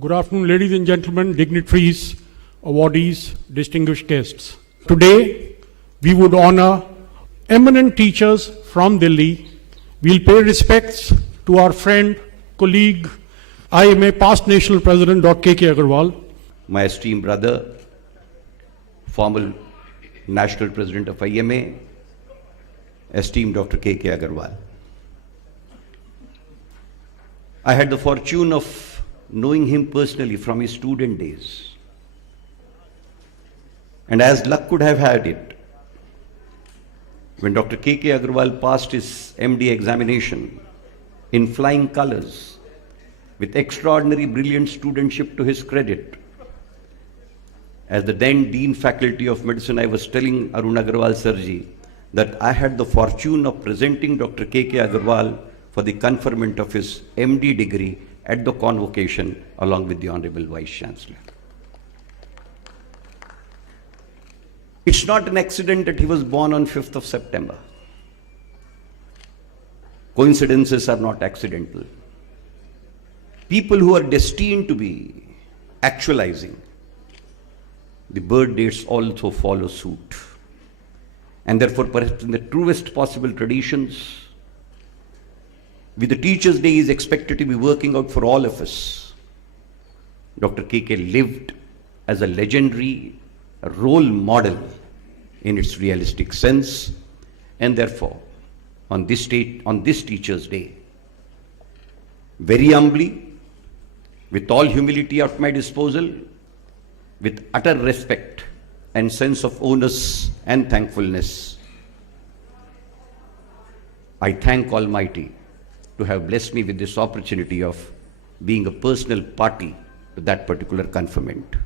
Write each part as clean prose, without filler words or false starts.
Good afternoon, ladies and gentlemen, dignitaries, awardees, distinguished guests. Today, we would honor eminent teachers from Delhi. We'll pay respects to our friend, colleague, IMA past National President Dr. K.K. Agarwal. My esteemed brother, former National President of IMA, esteemed Dr. K.K. Agarwal. I had the fortune of knowing him personally from his student days. And as luck could have had it, when Dr. K.K. Agarwal passed his MD examination in flying colors, with extraordinary brilliant studentship to his credit, as the then Dean Faculty of Medicine, I was telling Arun Agarwal Sarji that I had the fortune of presenting Dr. K.K. Agarwal for the conferment of his MD degree at the convocation along with the Honorable Vice Chancellor. It's not an accident that he was born on 5th of September. Coincidences are not accidental. People who are destined to be actualizing, the birth dates also follow suit. And therefore, perhaps in the truest possible traditions, with the Teachers' Day is expected to be working out for all of us. Dr. K.K. lived as a legendary role model in its realistic sense, and therefore, on this Teachers' Day, very humbly, with all humility at my disposal, with utter respect and sense of onus and thankfulness, I thank Almighty to have blessed me with this opportunity of being a personal party to that particular conferment.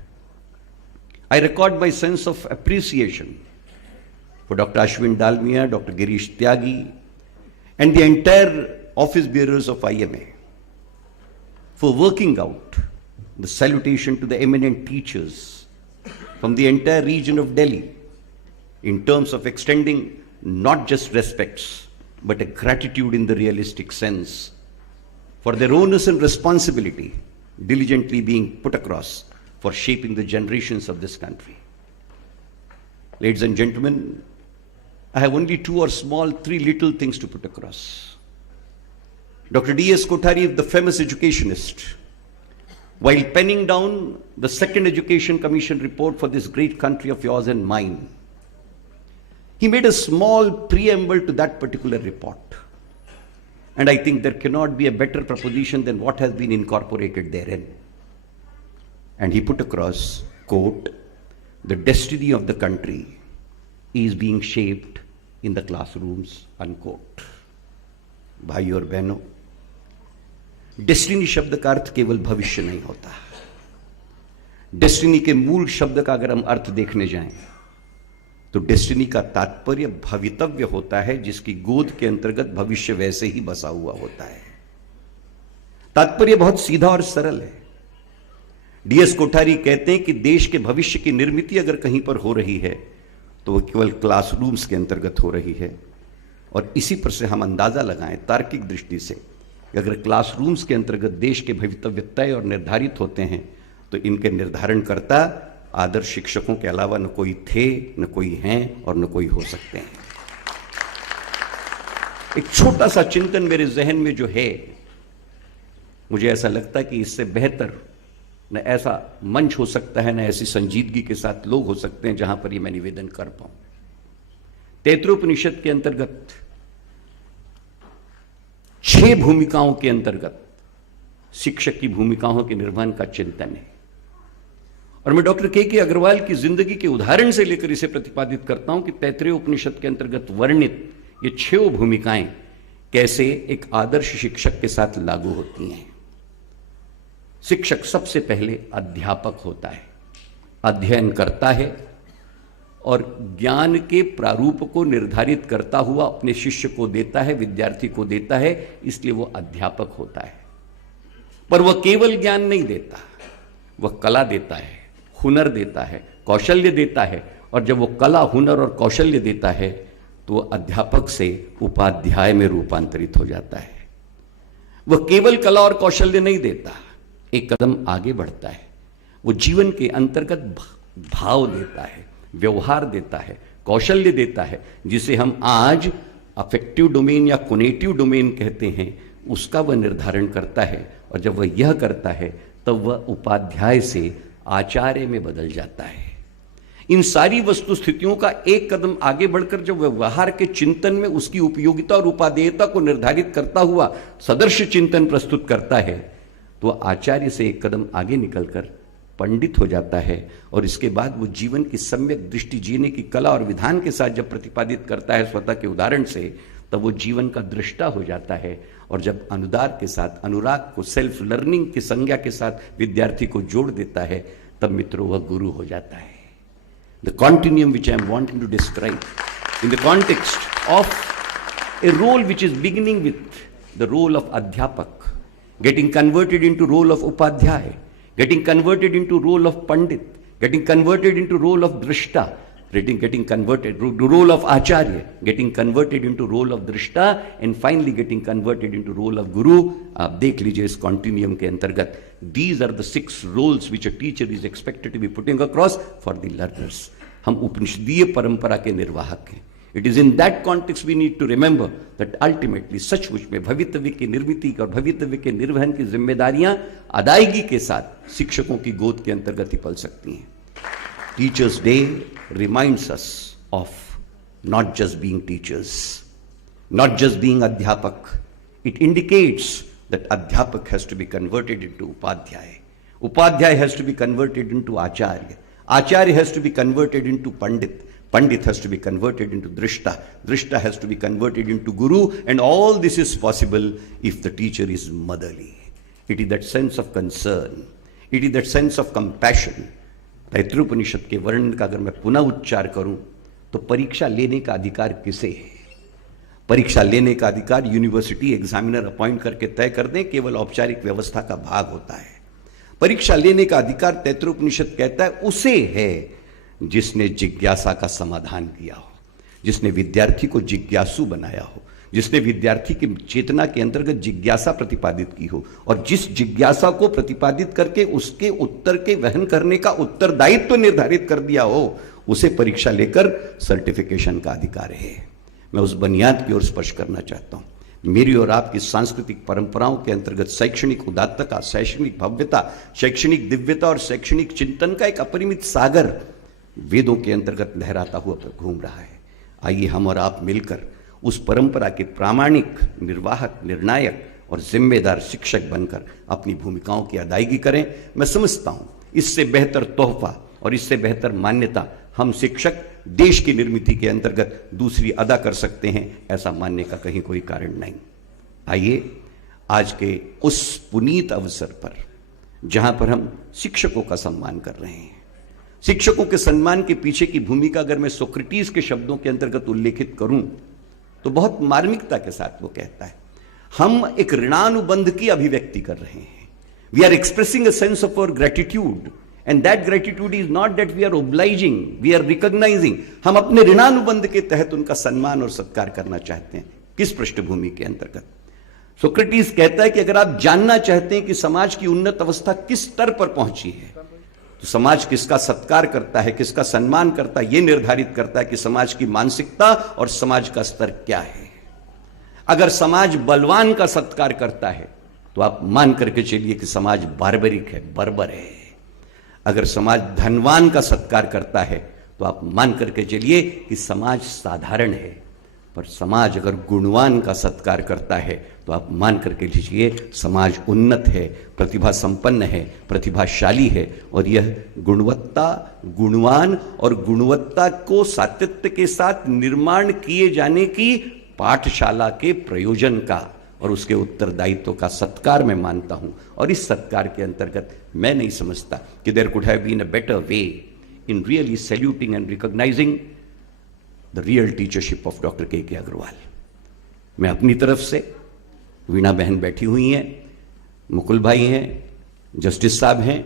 I record my sense of appreciation for Dr. Ashwin Dalmia, Dr. Girish Tyagi, and the entire office bearers of IMA for working out the salutation to the eminent teachers from the entire region of Delhi in terms of extending not just respects, but a gratitude in the realistic sense for their onus and responsibility diligently being put across for shaping the generations of this country. Ladies and gentlemen, I have only three little things to put across. Dr. D.S. Kothari, the famous educationist, while penning down the second Education Commission report for this great country of yours and mine, he made a small preamble to that particular report. And I think there cannot be a better proposition than what has been incorporated therein. And he put across, quote, "The destiny of the country is being shaped in the classrooms," unquote. भाई और बहनों, destiny शब्द का अर्थ केवल भविष्य नहीं होता। Destiny के मूल शब्द का अगर हम अर्थ देखने जाएं, तो डेस्टिनी का तात्पर्य भवितव्य होता है, जिसकी गोद के अंतर्गत भविष्य वैसे ही बसा हुआ होता है। तात्पर्य बहुत सीधा और सरल है। डीएस कोठारी कहते हैं कि देश के भविष्य की निर्मिति अगर कहीं पर हो रही है तो वो केवल क्लासरूम्स के अंतर्गत हो रही है। और इसी पर से हम अंदाजा लगाएं तार्किक दृष्टि से कि अगर क्लासरूम्स के अंतर्गत देश के भवितव्य तय और निर्धारित होते हैं तो इनके निर्धारणकर्ता आदर्श शिक्षकों के अलावा न कोई थे, न कोई हैं और न कोई हो सकते हैं। एक छोटा सा चिंतन मेरे जहन में जो है, मुझे ऐसा लगता है कि इससे बेहतर न ऐसा मंच हो सकता है, न ऐसी संजीदगी के साथ लोग हो सकते हैं जहां पर ये मैं निवेदन कर पाऊं। तैत्रोपनिषद के अंतर्गत 6 भूमिकाओं के अंतर्गत शिक्षक की भूमिकाओं के निर्वहन का चिंतन है। और मैं डॉक्टर के अग्रवाल की जिंदगी के उदाहरण से लेकर इसे प्रतिपादित करता हूं कि तैत्रीय उपनिषद के अंतर्गत वर्णित ये 6 भूमिकाएं कैसे एक आदर्श शिक्षक के साथ लागू होती हैं। शिक्षक सबसे पहले अध्यापक होता है, अध्ययन करता है और ज्ञान के प्रारूप को निर्धारित करता हुआ अपने शिष्य को देता है, विद्यार्थी को देता है, इसलिए वो अध्यापक होता है। पर वह केवल ज्ञान नहीं देता, वह कला देता है, हुनर देता है, कौशल्य देता है। और जब वो कला, हुनर और कौशल्य देता है तो वह अध्यापक से उपाध्याय में रूपांतरित हो जाता है। वह केवल कला और कौशल्य नहीं देता, एक कदम आगे बढ़ता है, वो जीवन के अंतर्गत भाव देता है, व्यवहार देता है, कौशल्य देता है, जिसे हम आज अफेक्टिव डोमेन या कोनेटिव डोमेन कहते हैं, उसका वह निर्धारण करता है। और जब वह यह करता है तब वह उपाध्याय से आचार्य में बदल जाता है। इन सारी वस्तु स्थितियों का एक कदम आगे बढ़कर जब व्यवहार के चिंतन में उसकी उपयोगिता और उपादेयता को निर्धारित करता हुआ सदर्श चिंतन प्रस्तुत करता है, तो आचार्य से एक कदम आगे निकलकर पंडित हो जाता है। और इसके बाद वो जीवन की सम्यक दृष्टि जीने की कला और विधान के साथ जब प्रतिपादित करता है स्वतः के उदाहरण से, तब वो जीवन का दृष्टा हो जाता है। और जब अनुदार के साथ, अनुराग को, सेल्फ लर्निंग की संज्ञा के साथ विद्यार्थी को जोड़ देता है, तब मित्रों वह गुरु हो जाता है। The continuum which I am wanting to describe in the context of a role which is beginning with the role of adhyapak, getting converted into role of upadhyay, getting converted into role of pandit, getting converted into role of drishta, getting converted to role of acharya, getting converted into role of drishta, and finally getting converted into role of guru. आप देख लीजिए इस continuum के अंतर्गत, these are the 6 roles which a teacher is expected to be putting across for the learners. हम उपनिषदीय परंपरा के निर्वाहक हैं। It is in that context we need to remember that ultimately सचमुच में भवितव्य की निर्मिति और भवितव्य के निर्वहन की जिम्मेदारियां अदायगी के साथ शिक्षकों की गोद के अंतर्गत ही पल सकती हैं। Teachers Day reminds us of not just being teachers, not just being adhyapak. It indicates that adhyapak has to be converted into upadhyay. Upadhyay has to be converted into acharya. Acharya has to be converted into pandit. Pandit has to be converted into drishta. Drishta has to be converted into guru. And all this is possible if the teacher is motherly. It is that sense of concern. It is that sense of compassion. Taittiriya Upanishad के वर्णन का अगर मैं पुनः उच्चार करूं तो परीक्षा लेने का अधिकार किसे है? परीक्षा लेने का अधिकार यूनिवर्सिटी एग्जामिनर अपॉइंट करके तय कर दें, केवल औपचारिक व्यवस्था का भाग होता है। परीक्षा लेने का अधिकार तैत्तिरीयोपनिषद कहता है उसे है जिसने जिज्ञासा का समाधान किया हो, जिसने विद्यार्थी को जिज्ञासु बनाया हो, जिसने विद्यार्थी की चेतना के अंतर्गत जिज्ञासा प्रतिपादित की हो, और जिस जिज्ञासा को प्रतिपादित करके उसके उत्तर के वहन करने का उत्तरदायित्व तो निर्धारित कर दिया हो, उसे परीक्षा लेकर सर्टिफिकेशन का अधिकार है। मैं उस बुनियाद की ओर स्पर्श करना चाहता हूं। मेरी और आपकी सांस्कृतिक परंपराओं के अंतर्गत शैक्षणिक उदात्तता, शैक्षणिक भव्यता, शैक्षणिक दिव्यता और शैक्षणिक चिंतन का एक अपरिमित सागर वेदों के अंतर्गत लहराता हुआ घूम रहा है। आइए हम और आप मिलकर उस परंपरा के प्रामाणिक, निर्वाहक, निर्णायक और जिम्मेदार शिक्षक बनकर अपनी भूमिकाओं की अदायगी करें। मैं समझता हूं इससे बेहतर तोहफा और इससे बेहतर मान्यता हम शिक्षक देश की निर्मिति के अंतर्गत दूसरी अदा कर सकते हैं, ऐसा मानने का कहीं कोई कारण नहीं। आइए आज के उस पुनीत अवसर पर जहां पर हम शिक्षकों का सम्मान कर रहे हैं, शिक्षकों के सम्मान के पीछे की भूमिका अगर मैं सोक्रेटिस के शब्दों के अंतर्गत उल्लेखित करूं तो बहुत मार्मिकता के साथ वो कहता है, हम एक ऋणानुबंध की अभिव्यक्ति कर रहे हैं। We are expressing a sense of our gratitude, and that gratitude is not that we are obliging, we are recognising. हम अपने ऋणानुबंध के तहत उनका सम्मान और सत्कार करना चाहते हैं। किस पृष्ठभूमि के अंतर्गत? सोक्रेटिस कहता है कि अगर आप जानना चाहते हैं कि समाज की उन्नत अवस्था किस स्तर पर पहुंची है, तो समाज किसका सत्कार करता है, किसका सम्मान करता है, यह निर्धारित करता है कि समाज की मानसिकता और समाज का स्तर क्या है। अगर समाज बलवान का सत्कार करता है तो आप मान करके चलिए कि समाज बार्बरिक है, बर्बर है। अगर समाज धनवान का सत्कार करता है तो आप मान करके चलिए कि समाज साधारण है। पर समाज अगर गुणवान का सत्कार करता है तो आप मान करके लीजिए समाज उन्नत है, प्रतिभा संपन्न है, प्रतिभाशाली है। और यह गुणवत्ता, गुणवान और गुणवत्ता को सातत्य के साथ निर्माण किए जाने की पाठशाला के प्रयोजन का और उसके उत्तरदायित्व का सत्कार मैं मानता हूं। और इस सत्कार के अंतर्गत मैं नहीं समझता कि there could have been a better way in really saluting and recognising the real teachership of doctor K Agrawal. मैं अपनी तरफ से, वीणा बहन बैठी हुई हैं, मुकुल भाई हैं, जस्टिस साहब हैं,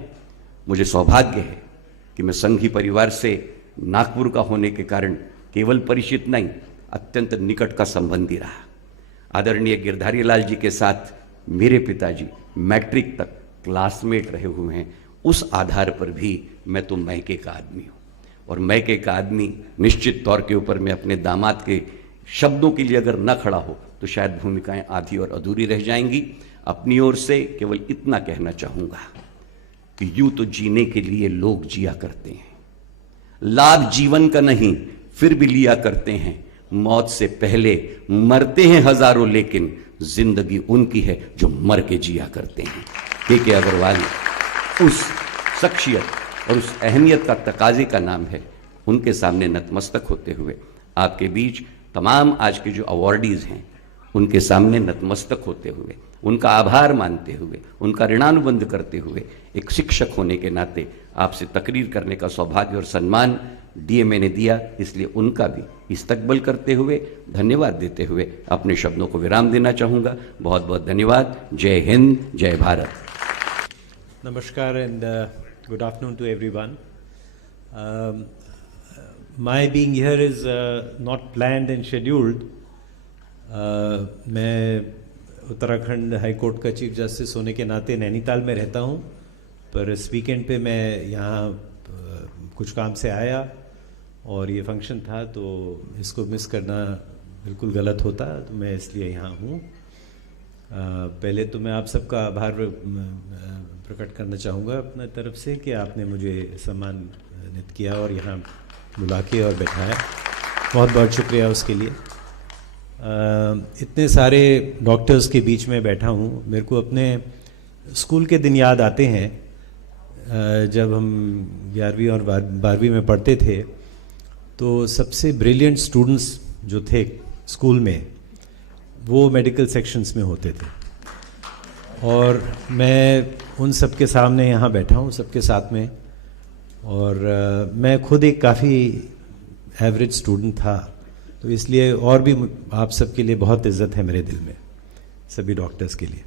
मुझे सौभाग्य है कि मैं संघी परिवार से नागपुर का होने के कारण केवल परिचित नहीं, अत्यंत निकट का संबंधी रहा। आदरणीय गिरधारी लाल जी के साथ मेरे पिताजी मैट्रिक तक क्लासमेट रहे हुए हैं, उस आधार पर भी मैं तो मैके का आदमी हूँ। और मैके का आदमी निश्चित तौर के ऊपर मैं अपने दामाद के शब्दों के लिए अगर न खड़ा हो तो शायद भूमिकाएं आधी और अधूरी रह जाएंगी। अपनी ओर से केवल इतना कहना चाहूँगा कि यूं तो जीने के लिए लोग जिया करते हैं, लाभ जीवन का नहीं फिर भी लिया करते हैं, मौत से पहले मरते हैं हजारों लेकिन जिंदगी उनकी है जो मर के जिया करते हैं। के अग्रवाल उस शख्सियत और उस अहमियत का तकाजे का नाम है। उनके सामने नतमस्तक होते हुए आपके बीच तमाम आज के जो अवॉर्डीज हैं उनके सामने नतमस्तक होते हुए, उनका आभार मानते हुए, उनका ऋणानुबंध करते हुए, एक शिक्षक होने के नाते आपसे तकरीर करने का सौभाग्य और सम्मान डीएमए ने दिया, इसलिए उनका भी इस्तकबल करते हुए, धन्यवाद देते हुए अपने शब्दों को विराम देना चाहूँगा। बहुत बहुत धन्यवाद। जय हिंद, जय Bharat. Namaskar and good afternoon to everyone. My being here is not planned and scheduled. मैं उत्तराखंड हाई कोर्ट का चीफ जस्टिस होने के नाते नैनीताल में रहता हूँ, पर इस वीकेंड पे मैं यहाँ कुछ काम से आया और ये फंक्शन था, तो इसको मिस करना बिल्कुल गलत होता, तो मैं इसलिए यहाँ हूँ। पहले तो मैं आप सबका आभार प्रकट करना चाहूँगा अपने तरफ से कि आपने मुझे सम्मानित किया और यहाँ बुला के और बैठाया, बहुत बहुत शुक्रिया उसके लिए। इतने सारे डॉक्टर्स के बीच में बैठा हूँ, मेरे को अपने स्कूल के दिन याद आते हैं। जब हम 11वीं और 12वीं में पढ़ते थे तो सबसे ब्रिलियंट स्टूडेंट्स जो थे स्कूल में वो मेडिकल सेक्शंस में होते थे, और मैं उन सब के सामने यहाँ बैठा हूँ सबके साथ में, और मैं खुद एक काफ़ी एवरेज स्टूडेंट था, तो इसलिए और भी आप सबके लिए बहुत इज़्ज़त है मेरे दिल में, सभी डॉक्टर्स के लिए।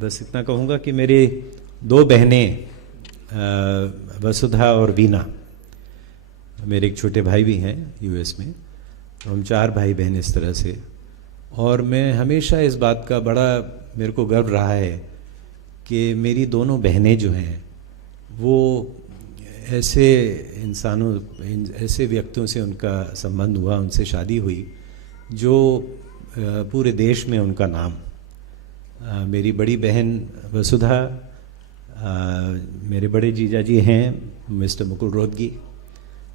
बस इतना कहूँगा कि मेरी 2 बहनें वसुधा और वीना, मेरे एक छोटे भाई भी हैं यूएस में, तो हम 4 भाई बहन इस तरह से। और मैं हमेशा इस बात का बड़ा मेरे को गर्व रहा है कि मेरी दोनों बहनें जो हैं वो ऐसे इंसानों, ऐसे व्यक्तियों से उनका संबंध हुआ, उनसे शादी हुई जो पूरे देश में उनका नाम। मेरी बड़ी बहन वसुधा, मेरे बड़े जीजा जी हैं मिस्टर मुकुल रोहतगी,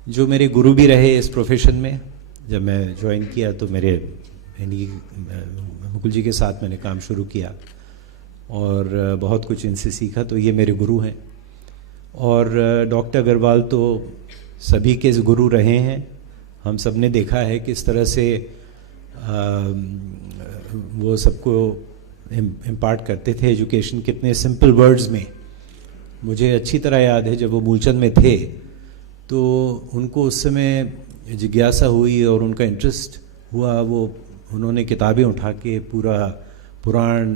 जो मेरे गुरु भी रहे इस प्रोफेशन में। जब मैं ज्वाइन किया तो मेरे मुकुल जी के साथ मैंने काम शुरू किया और बहुत कुछ इनसे सीखा, तो ये मेरे गुरु हैं। और डॉक्टर अग्रवाल तो सभी के गुरु रहे हैं। हम सब ने देखा है किस तरह से वो सबको इम्पार्ट करते थे एजुकेशन, कितने सिंपल वर्ड्स में। मुझे अच्छी तरह याद है जब वो मूलचंद में थे तो उनको उस समय जिज्ञासा हुई और उनका इंटरेस्ट हुआ, वो उन्होंने किताबें उठा के पूरा पुराण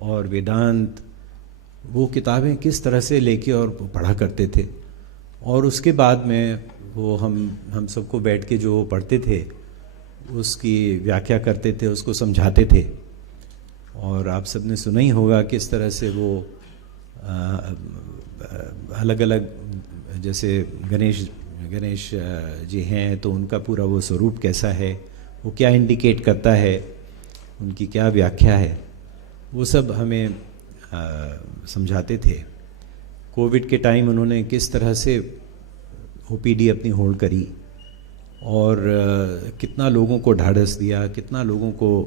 और वेदांत, वो किताबें किस तरह से लेके और पढ़ा करते थे। और उसके बाद में वो हम सबको बैठ के जो पढ़ते थे उसकी व्याख्या करते थे, उसको समझाते थे। और आप सब ने सुना ही होगा किस तरह से वो अलग अलग, जैसे गणेश जी हैं तो उनका पूरा वो स्वरूप कैसा है, वो क्या इंडिकेट करता है, उनकी क्या व्याख्या है, वो सब हमें समझाते थे। कोविड के टाइम उन्होंने किस तरह से ओपीडी अपनी होल्ड करी और कितना लोगों को ढाढ़स दिया, कितना लोगों को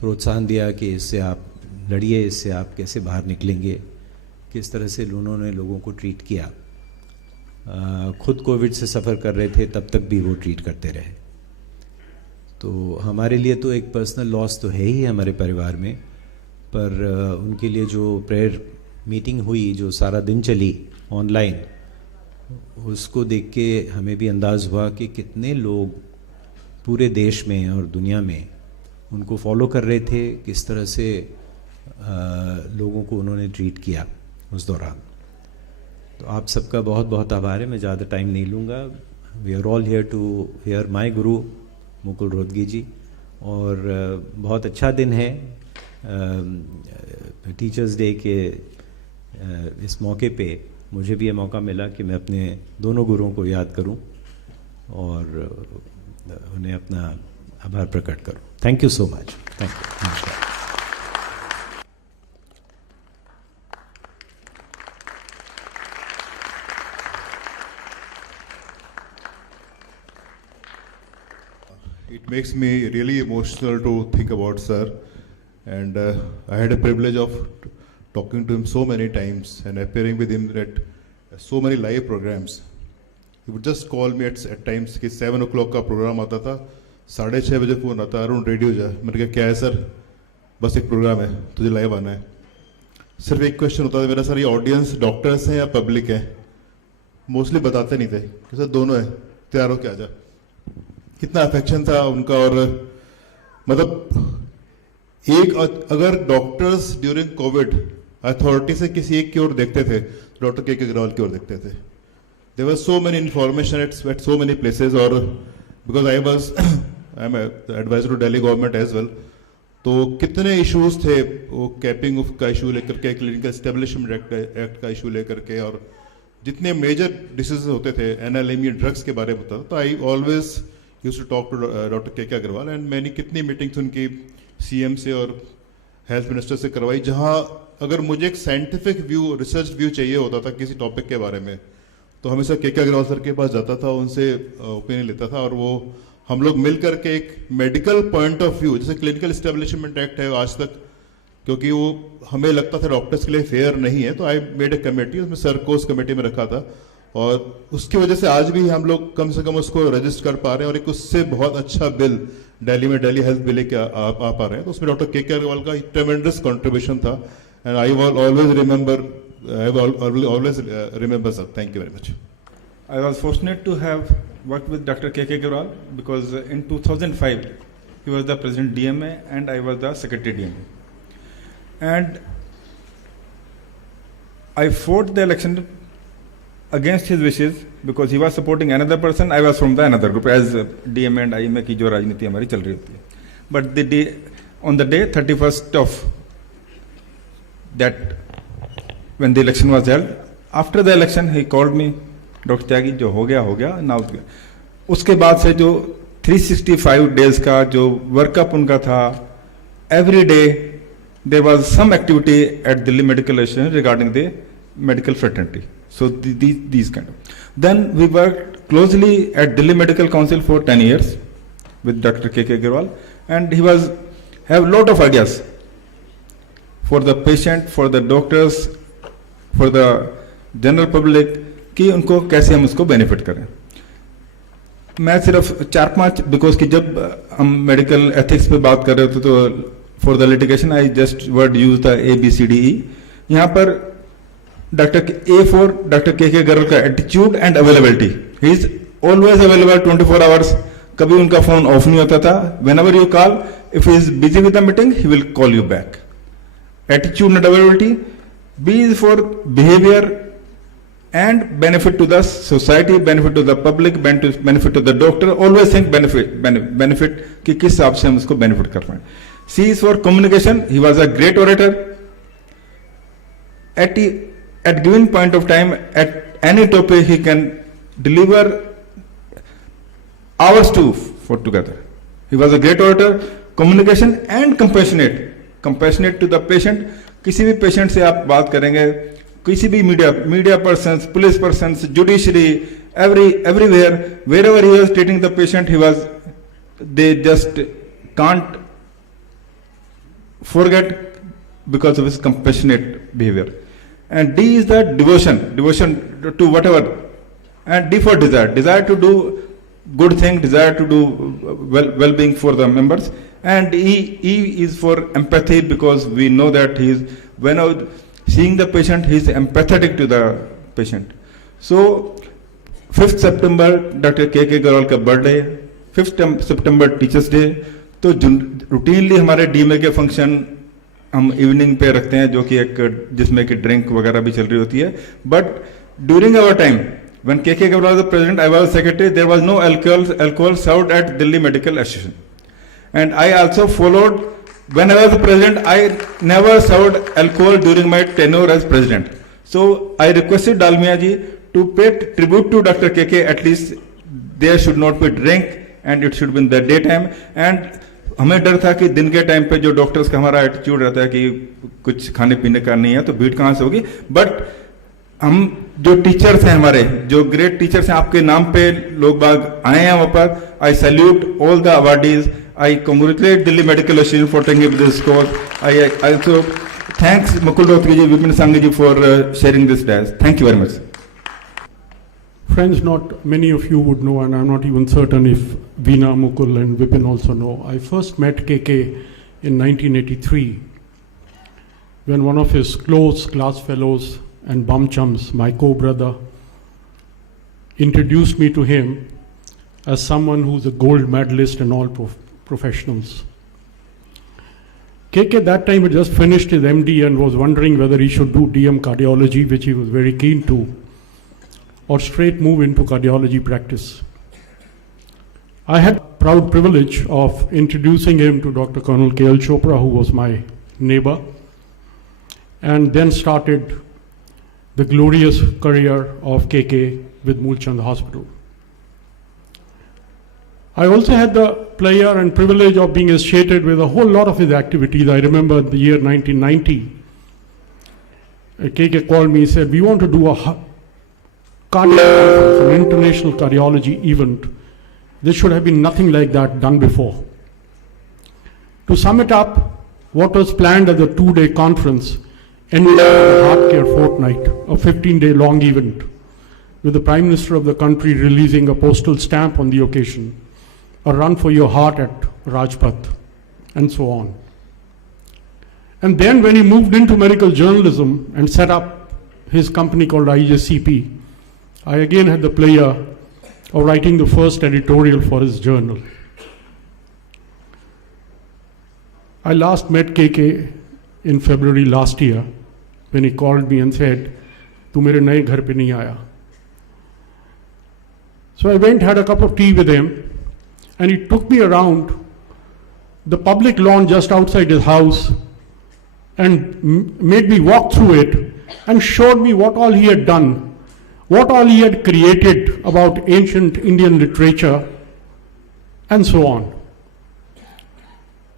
प्रोत्साहन दिया कि इससे आप लड़िए, इससे आप कैसे बाहर निकलेंगे, किस तरह से उन्होंने लोगों को ट्रीट किया। खुद कोविड से सफ़र कर रहे थे तब तक भी वो ट्रीट करते रहे। तो हमारे लिए तो एक पर्सनल लॉस तो है ही हमारे परिवार में, पर उनके लिए जो प्रेयर मीटिंग हुई जो सारा दिन चली ऑनलाइन, उसको देख के हमें भी अंदाज़ हुआ कि कितने लोग पूरे देश में और दुनिया में उनको फॉलो कर रहे थे, किस तरह से लोगों को उन्होंने ट्रीट किया उस दौरान। तो आप सबका बहुत बहुत आभार है। मैं ज़्यादा टाइम नहीं लूँगा। We are all here to hear my guru Mukul Rohatgi जी, और बहुत अच्छा दिन है। टीचर्स डे के इस मौके पे मुझे भी ये मौका मिला कि मैं अपने दोनों गुरुओं को याद करूं और उन्हें अपना आभार प्रकट करूं. Thank you so much. Thank you. नमस्कार. It makes me really emotional to think about sir, and I had a privilege of talking to him so many times and appearing with him at so many live programs. He would just call me at times कि 7 o'clock का programme आता था, 6:30 बजे phone आता, Arun radio जा. मैंने कहा क्या है सर? बस एक प्रोग्राम है, तुझे लाइव आना है. सिर्फ एक क्वेश्चन होता था मेरा, सर ये ऑडियंस डॉक्टर्स हैं या पब्लिक है? मोस्टली बताते नहीं थे कि सर दोनों है, तैयार हो क्या जा. कितना अफेक्शन था उनका. और मतलब एक अगर डॉक्टर्स ड्यूरिंग कोविड अथॉरिटी से किसी एक की ओर देखते थे, डॉक्टर के अग्रवाल की ओर देखते थे. There was so many information at so many places. और because I am adviser to Delhi government as well, तो कितने इश्यूज थे वो कैपिंग का इशू लेकर के, क्लिनिकल एस्टेब्लिशमेंट एक्ट का इशू लेकर के, और जितने मेजर डिसीजेस होते थे एनएलएमई ड्रग्स के बारे में होता था. तो I always use to talk to doctor K Agrawal, and मैंने कितनी मीटिंग्स उनकी सीएम से और हेल्थ मिनिस्टर से करवाई, जहां अगर मुझे एक साइंटिफिक व्यू, रिसर्च व्यू चाहिए होता था किसी टॉपिक के बारे में, तो हमेशा के अग्रवाल सर के पास जाता था, उनसे ओपिनियन लेता था. और वो हम लोग मिल करके एक मेडिकल पॉइंट ऑफ व्यू, जैसे क्लिनिकल एस्टेब्लिशमेंट एक्ट है आज तक, क्योंकि वो हमें लगता था डॉक्टर्स के लिए फेयर नहीं है, तो आई मेड ए कमेटी, उसमें सर को उस कमेटी में रखा था. और उसकी वजह से आज भी हम लोग कम से कम उसको रजिस्टर कर पा रहे हैं, और एक उससे बहुत अच्छा बिल दिल्ली में दिल्ली हेल्थ बिल लेके आ पा रहे हैं. तो उसमें डॉक्टर के अग्रवाल का ट्रेमेंडस कंट्रीब्यूशन था, and I always remember sir. Thank you very much. I was fortunate to have worked with Dr. K.K. Agrawal because in 2005 he was the president DMA and I was the secretary DMA. And I fought the election against his wishes because he was supporting another person. I was from the another group as DMA and IMA की जो राजनीति हमारी चल रही होती है. But the day, on the day 31st of that when the election was held, after the election he called me, doctor Tyagi जो हो गया ना. उसके बाद से जो 365 डेज का जो वर्कअप उनका था, every day there was some activity at Delhi medical association regarding the medical fraternity. So these kind of. Then we work closely at Delhi medical council for 10 years with Dr. K.K. Agrawal, and he was have lot of ideas for the patient, for the doctors, for the general public, कि उनको कैसे हम उसको benefit करें. मैं सिर्फ 4-5 because कि जब हम मेडिकल एथिक्स पे बात कर रहे थे तो for the litigation I just word use the ABCDE. यहाँ पर डॉक्टर के अग्रवाल का attitude and availability. He is always available 24 hours. कभी उनका फोन ऑफ नहीं होता था. When ever you call, if he is busy with the meeting he will call you back. Attitude and availability. B is for behavior and benefit to the society, benefit to the public, benefit to the doctor. Always think benefit कि किस हिसाब से हम उसको benefit कर पाए. C is for communication. He was a great orator. At given point of time, at any topic, he can deliver hours for together. He was a great orator, communication and compassionate to the patient. किसी भी patient से आप बात करेंगे, किसी भी media persons, police persons, judiciary, everywhere, wherever he was treating the patient, they just can't forget because of his compassionate behavior. And D is the devotion to whatever, and D for desire to do good thing, desire to do well-being for the members. And E is for empathy, because we know that when seeing the patient, he is empathetic to the patient. So 5th September Dr. K.K. Agrawal का birthday, 5th September teachers day. तो routinely हमारे DMA के function हम evening पे रखते हैं, जो कि एक जिसमें कि ड्रिंक वगैरह भी चल रही होती है. But during our time when K.K. Agrawal was the president, I was secretary, there was no alcohol served at Delhi Medical Association. And I also followed when I was president, I never served alcohol during my tenure as president. So I requested Dalmia ji to pay tribute to Dr. KK. At least there should not be drink and it should be in the daytime. And हमें डर था कि दिन के time पे जो doctors का हमारा एटीट्यूड रहता है कि कुछ खाने पीने का नहीं है तो भीड़ कहाँ से होगी, बट हम जो टीचर्स हैं हमारे जो ग्रेट टीचर्स हैं आपके नाम पे लोग बाग आए हैं वहाँ पर. I salute all the awardees. I congratulate Delhi medical association for taking this course. I also thanks Mukul Rohatgi ji, Vipin Sanghi ji for sharing this dash. Thank you very much. Friends, not many of you would know, and I'm not even certain if Veena, Mukul and Vipin also know. I first met KK in 1983 when one of his close class fellows and bum chums, my co-brother, introduced me to him as someone who's a gold medalist in all professionals. KK that time had just finished his MD and was wondering whether he should do DM cardiology, which he was very keen to, or straight move into cardiology practice. I had the proud privilege of introducing him to Dr. Colonel K.L. Chopra, who was my neighbor, and then started the glorious career of KK with Moolchand Hospital. I also had the pleasure and privilege of being associated with a whole lot of his activities. I remember the year 1990, KK called me and said, we want to do a cardiac conference, an international cardiology event. This should have been nothing like that done before. To sum it up, what was planned as a 2-day conference ended up as a heart care fortnight, a 15-day long event, with the Prime Minister of the country releasing a postal stamp on the occasion, a run for your heart at Rajpath, and so on. And then when he moved into medical journalism and set up his company called IJCP, I again had the pleasure of writing the first editorial for his journal. I last met KK in February last year when he called me and said, "Tu mere naye ghar pe nahi aaya." So I went, had a cup of tea with him, and he took me around the public lawn just outside his house and made me walk through it and showed me what all he had done, what all he had created about ancient Indian literature, and so on.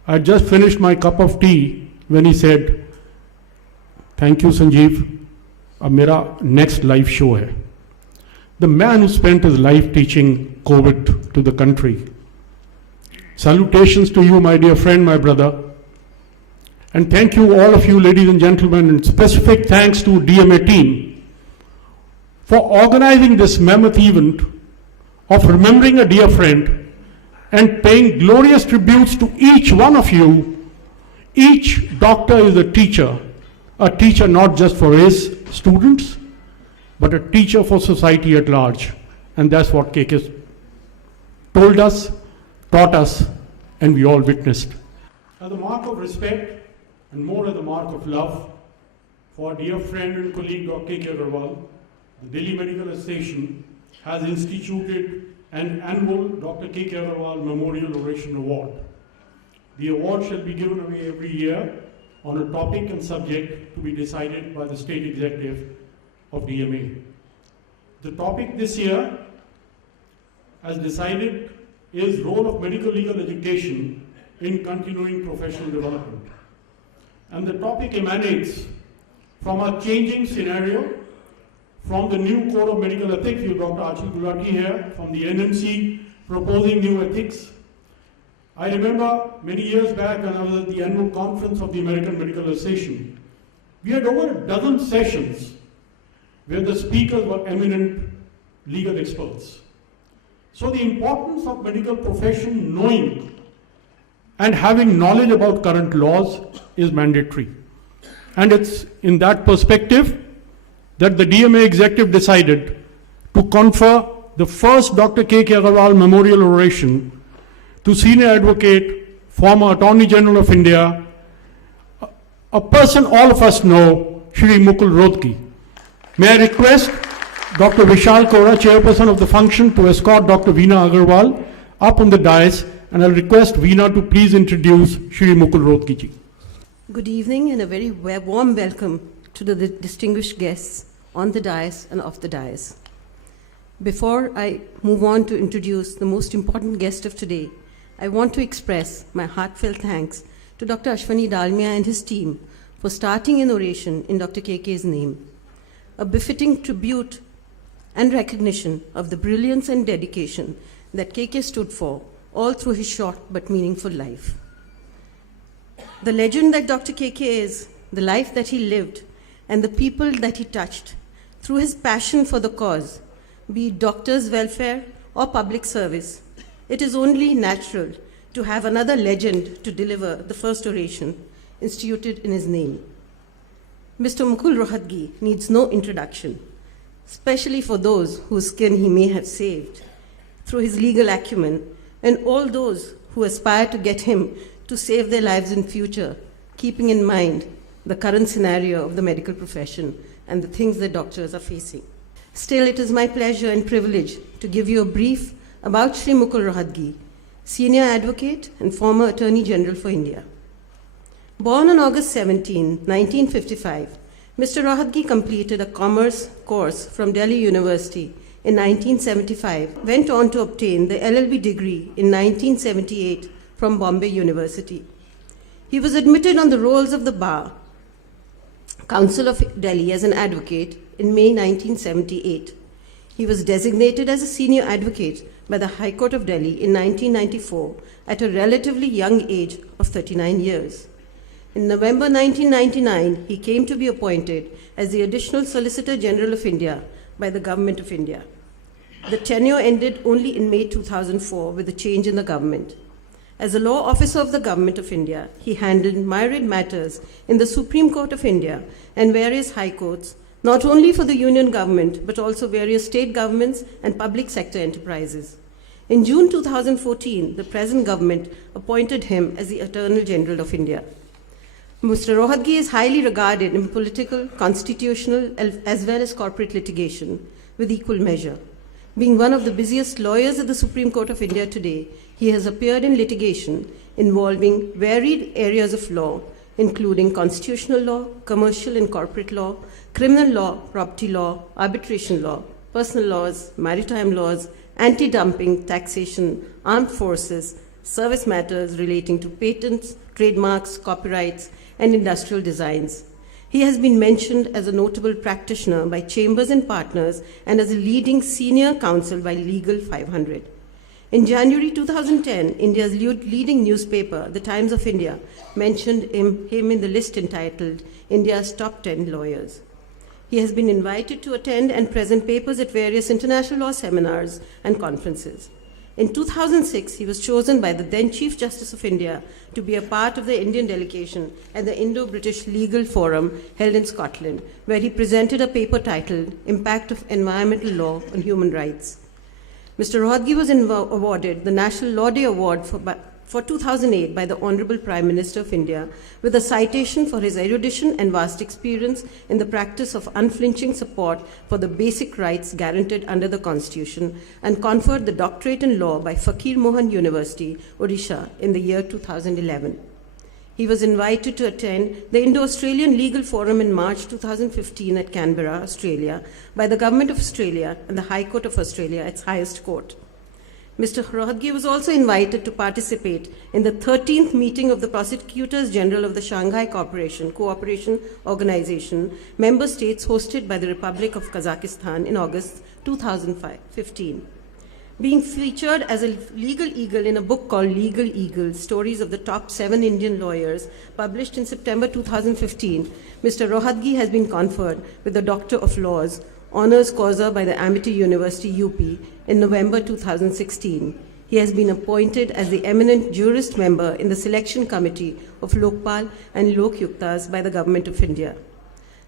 I had just finished my cup of tea when he said, "Thank you, Sanjeev. अब मेरा next live show है." The man who spent his life teaching COVID to the country. Salutations to you, my dear friend, my brother. And thank you, all of you, ladies and gentlemen, and specific thanks to DMA team for organizing this mammoth event of remembering a dear friend and paying glorious tributes to each one of you. Each doctor is a teacher not just for his students, but a teacher for society at large. And that's what KK told us, taught us, and we all witnessed. As a mark of respect, and more as a mark of love, for our dear friend and colleague Dr. K.K. Agarwal, the Delhi Medical Association has instituted an annual Dr. K.K. Agarwal Memorial Oration Award. The award shall be given away every year on a topic and subject to be decided by the State Executive of DMA. The topic this year, as decided, is role of medical legal education in continuing professional development. And the topic emanates from a changing scenario, from the new Code of Medical Ethics, you Dr. Achal Gulati here, from the NMC proposing new ethics. I remember many years back when I was at the annual conference of the American Medical Association, we had over a dozen sessions where the speakers were eminent legal experts. So the importance of medical profession knowing and having knowledge about current laws is mandatory. And it's in that perspective that the DMA executive decided to confer the first Dr. K.K. Agarwal Memorial Oration to Senior Advocate, former Attorney General of India, a person all of us know, Shri Mukul Rohtgi. May I request Dr. Vishal Kora, Chairperson of the function, to escort Dr. Veena Agarwal up on the dais And I'll request Veena to please introduce Shri Mukul Rohadgi ji. Good evening and a very warm welcome to the distinguished guests on the dais and off the dais. Before I move on to introduce the most important guest of today, I want to express my heartfelt thanks to Dr. Ashwani Dalmia and his team for starting an oration in Dr. KK's name, a befitting tribute and recognition of the brilliance and dedication that KK stood for all through his short but meaningful life. The legend that Dr. KK is, the life that he lived, and the people that he touched through his passion for the cause, be it doctors' welfare or public service, it is only natural to have another legend to deliver the first oration instituted in his name. Mr. Mukul Rohadgi needs no introduction, especially for those whose skin he may have saved through his legal acumen, and all those who aspire to get him to save their lives in future, keeping in mind the current scenario of the medical profession and the things that doctors are facing. Still, it is my pleasure and privilege to give you a brief about Shri Mukul Rohadgi, senior advocate and former Attorney General for India. Born on August 17, 1955, Mr. Rohadgi completed a commerce course from Delhi University in 1975, went on to obtain the LLB degree in 1978 from Bombay University. He was admitted on the rolls of the Bar Council of Delhi as an advocate in May 1978. He was designated as a senior advocate by the High Court of Delhi in 1994 at a relatively young age of 39 years. In November 1999, he came to be appointed as the Additional Solicitor General of India by the Government of India. The tenure ended only in May 2004 with a change in the government. As a law officer of the Government of India, he handled myriad matters in the Supreme Court of India and various high courts, not only for the Union government, but also various state governments and public sector enterprises. In June 2014, the present government appointed him as the Attorney General of India. Mr. Rohadgi is highly regarded in political, constitutional, as well as corporate litigation with equal measure. Being one of the busiest lawyers at the Supreme Court of India today, he has appeared in litigation involving varied areas of law, including constitutional law, commercial and corporate law, criminal law, property law, arbitration law, personal laws, maritime laws, anti-dumping, taxation, armed forces, service matters relating to patents, trademarks, copyrights, and industrial designs. He has been mentioned as a notable practitioner by Chambers and Partners and as a leading senior counsel by Legal 500. In January 2010, India's leading newspaper, The Times of India, mentioned him in the list entitled India's Top 10 Lawyers. He has been invited to attend and present papers at various international law seminars and conferences. In 2006, he was chosen by the then Chief Justice of India to be a part of the Indian delegation at the Indo-British Legal Forum held in Scotland, where he presented a paper titled Impact of Environmental Law on Human Rights. Mr. Rohadgi was awarded the National Law Day Award for 2008 by the Honorable Prime Minister of India with a citation for his erudition and vast experience in the practice of unflinching support for the basic rights guaranteed under the Constitution, and conferred the doctorate in law by Fakir Mohan University, Odisha, in the year 2011. He was invited to attend the Indo-Australian Legal Forum in March 2015 at Canberra, Australia, by the Government of Australia and the High Court of Australia, its highest court. Mr. Rohadgi was also invited to participate in the 13th meeting of the Prosecutors General of the Shanghai Cooperation Organization, member states, hosted by the Republic of Kazakhstan in August 2015. Being featured as a legal eagle in a book called Legal Eagle, Stories of the Top 7 Indian Lawyers, published in September 2015, Mr. Rohadgi has been conferred with the Doctor of Laws, Honours Causa by the Amity University, UP, in November 2016. He has been appointed as the eminent jurist member in the selection committee of Lokpal and Lok Yuktas by the Government of India.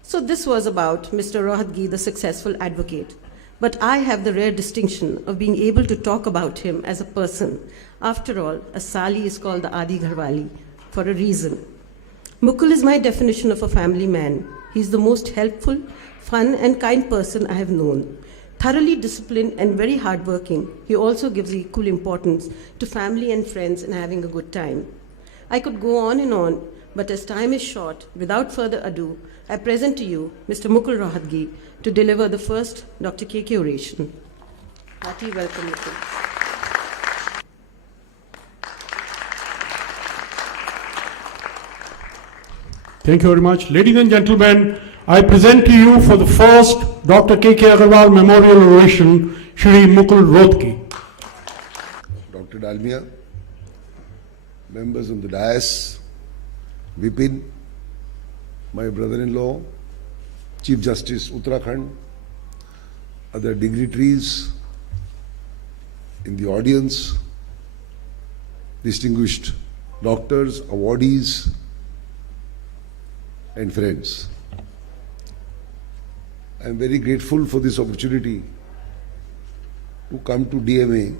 So this was about Mr. Rohadgi, the successful advocate. But I have the rare distinction of being able to talk about him as a person. After all, a Sali is called the Adi Gharwali for a reason. Mukul is my definition of a family man. He's the most helpful, fun and kind person I have known. Thoroughly disciplined and very hardworking, he also gives equal importance to family and friends and having a good time. I could go on and on, but as time is short, without further ado, I present to you Mr. Mukul Rohatgi to deliver the first Dr. KK oration. Hearty welcome, Mukul. Thank you very much. Ladies and gentlemen, I present to you for the first Dr. K.K. Agarwal Memorial Oration, Shri Mukul Rohatgi. Dr. Dalmia, members of the dais, Vipin, my brother-in-law, Chief Justice Uttarakhand, other dignitaries in the audience, distinguished doctors, awardees, and friends. I am very grateful for this opportunity to come to DMA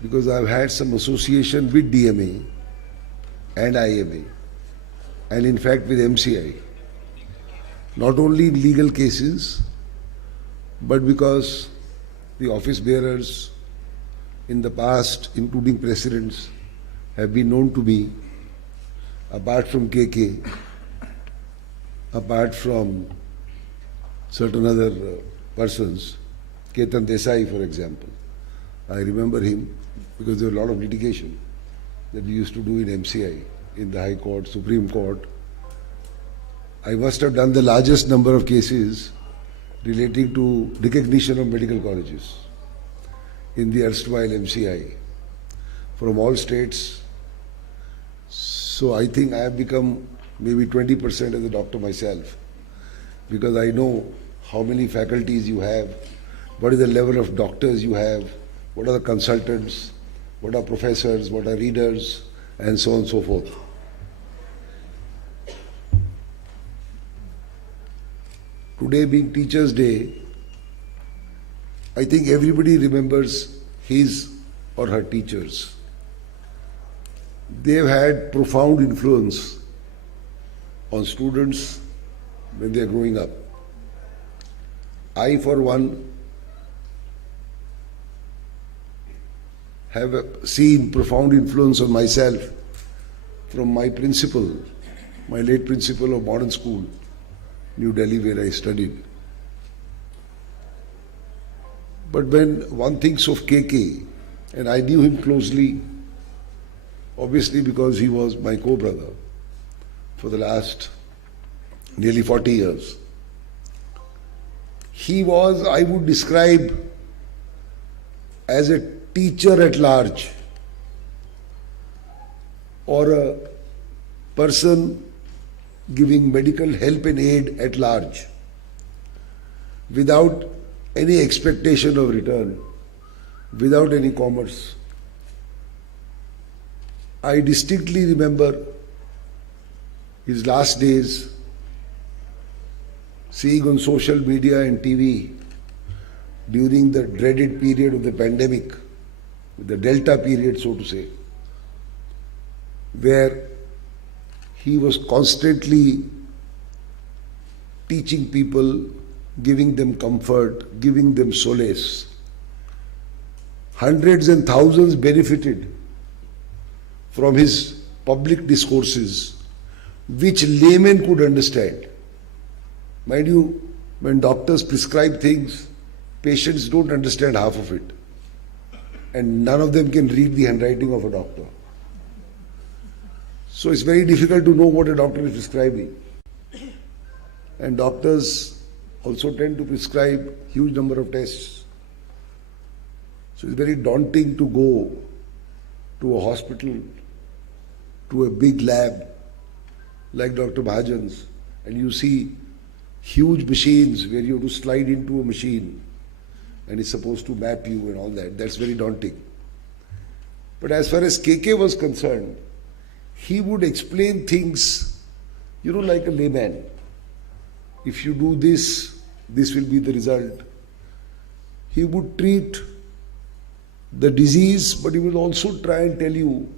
because I have had some association with DMA and IMA and in fact with MCI. Not only in legal cases, but because the office bearers in the past, including presidents, have been known to be, apart from KK, apart from certain other persons, Ketan Desai, for example. I remember him because there was a lot of litigation that we used to do in MCI, in the High Court, Supreme Court. I must have done the largest number of cases relating to recognition of medical colleges in the erstwhile MCI from all states. So I think I have become maybe 20% as a doctor myself because I know how many faculties you have, what is the level of doctors you have, what are the consultants, what are professors, what are readers, and so on and so forth. Today being Teachers' Day, I think everybody remembers his or her teachers. They have had profound influence on students when they are growing up. I, for one, have seen profound influence on myself from my principal, my late principal of modern school, New Delhi, where I studied. But when one thinks of KK, and I knew him closely, obviously because he was my co-brother for the last nearly 40 years. He was, I would describe, as a teacher at large or a person giving medical help and aid at large without any expectation of return, without any commerce. I distinctly remember his last days seeing on social media and TV during the dreaded period of the pandemic, the Delta period, so to say, where he was constantly teaching people, giving them comfort, giving them solace. Hundreds and thousands benefited from his public discourses, which laymen could understand. Mind you, when doctors prescribe things, patients don't understand half of it. And none of them can read the handwriting of a doctor. So it's very difficult to know what a doctor is prescribing. And doctors also tend to prescribe huge number of tests. So it's very daunting to go to a hospital, to a big lab like Dr. Bhajan's, and you see huge machines where you have to slide into a machine and it's supposed to map you and all that. That's very daunting. But as far as KK was concerned, he would explain things, like a layman. If you do this, this will be the result. He would treat the disease, but he would also try and tell you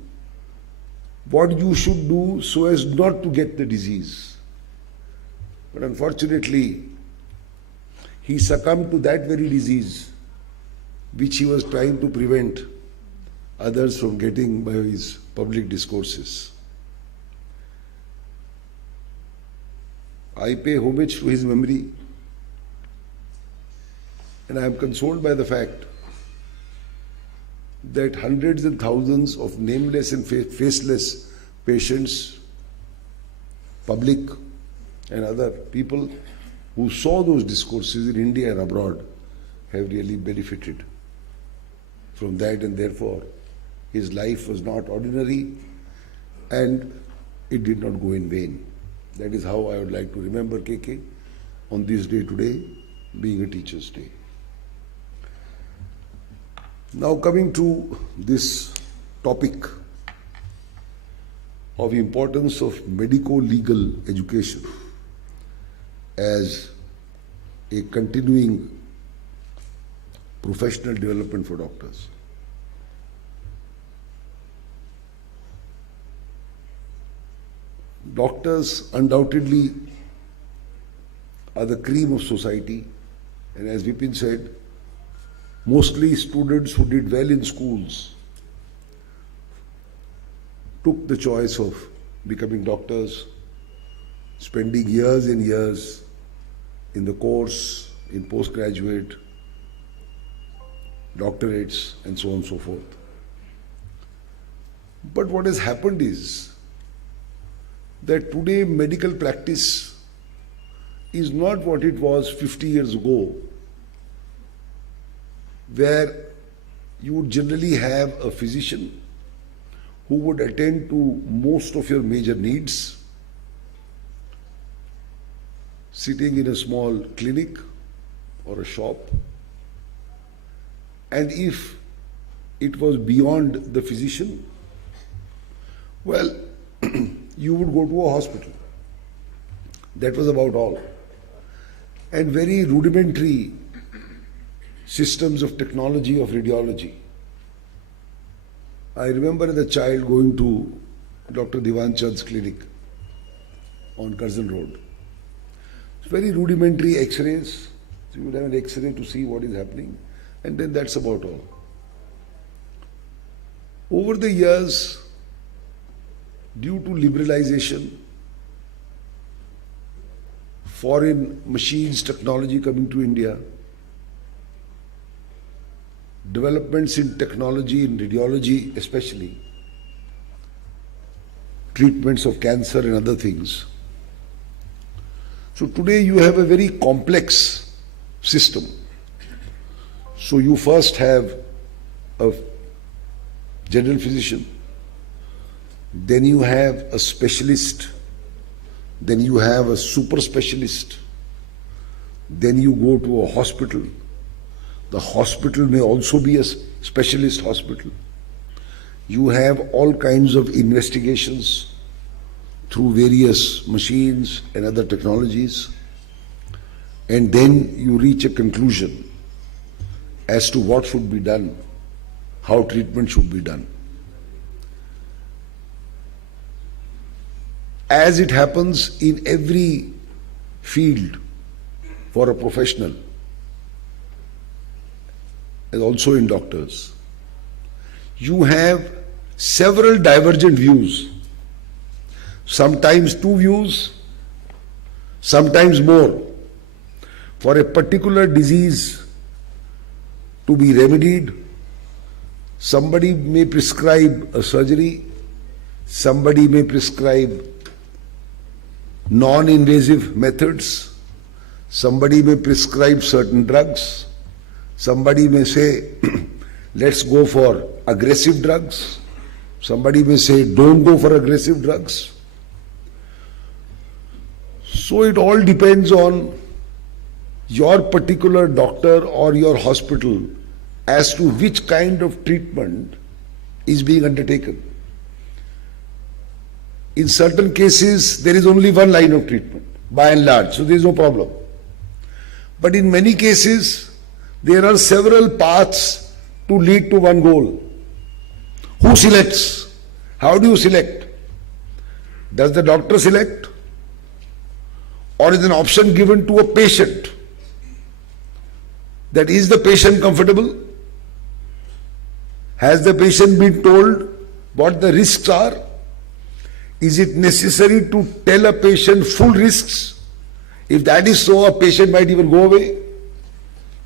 what you should do so as not to get the disease. But unfortunately, he succumbed to that very disease which he was trying to prevent others from getting by his public discourses. I pay homage to his memory, and I am consoled by the fact that hundreds and thousands of nameless and faceless patients, public and other people who saw those discourses in India and abroad have really benefited from that, and therefore his life was not ordinary and it did not go in vain. That is how I would like to remember KK on this day today, being a Teacher's Day. Now coming to this topic of importance of medico-legal education as a continuing professional development for doctors. Doctors undoubtedly are the cream of society, and as Vipin said, mostly students who did well in schools took the choice of becoming doctors, spending years and years in the course, in postgraduate, doctorates, and so on and so forth. But what has happened is that today medical practice is not what it was 50 years ago, where you would generally have a physician who would attend to most of your major needs, sitting in a small clinic or a shop. And if it was beyond the physician, well, you would go to a hospital. That was about all. And very rudimentary systems of technology of radiology. I remember as a child going to Dr. Divan Chand's clinic on Curzon Road. It's very rudimentary X-rays. So you would have an X-ray to see what is happening, and then that's about all. Over the years, due to liberalization, foreign machines, technology coming to India, developments in technology, in radiology especially, treatments of cancer and other things. So today you have a very complex system. So you first have a general physician, then you have a specialist, then you have a super specialist, then you go to a hospital. The hospital may also be a specialist hospital. You have all kinds of investigations through various machines and other technologies, and then you reach a conclusion as to what should be done, how treatment should be done. As it happens in every field for a professional, and also in doctors, you have several divergent views, sometimes two views, sometimes more. For a particular disease to be remedied, somebody may prescribe a surgery, somebody may prescribe non-invasive methods, somebody may prescribe certain drugs, somebody may say, let's go for aggressive drugs, somebody may say, don't go for aggressive drugs. So it all depends on your particular doctor or your hospital as to which kind of treatment is being undertaken. In certain cases, there is only one line of treatment, by and large, so there is no problem. But in many cases, there are several paths to lead to one goal. Who selects? How do you select? Does the doctor select? Or is an option given to a patient? that is the patient comfortable? Has the patient been told what the risks are? Is it necessary to tell a patient full risks? If that is so, a patient might even go away.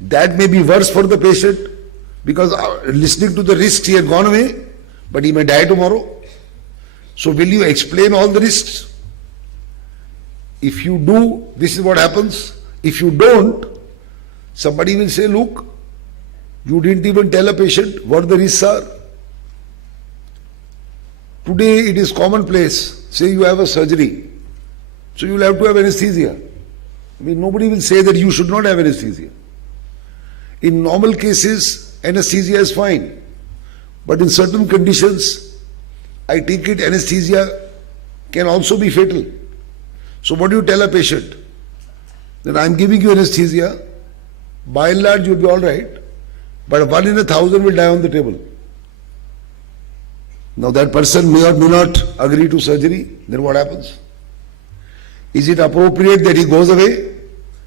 That may be worse for the patient because listening to the risks he had gone away, but he may die tomorrow. So will you explain all the risks? If you do, this is what happens. If you don't, somebody will say, look, you didn't even tell a patient what the risks are. Today it is commonplace. Say you have a surgery, so you will have to have anesthesia. I mean, nobody will say that you should not have anesthesia. In normal cases, anesthesia is fine. But in certain conditions, I take it anesthesia can also be fatal. So what do you tell a patient? That I am giving you anesthesia, by and large you will be all right, but 1 in 1,000 will die on the table. Now that person may or may not agree to surgery, then what happens? Is it appropriate that he goes away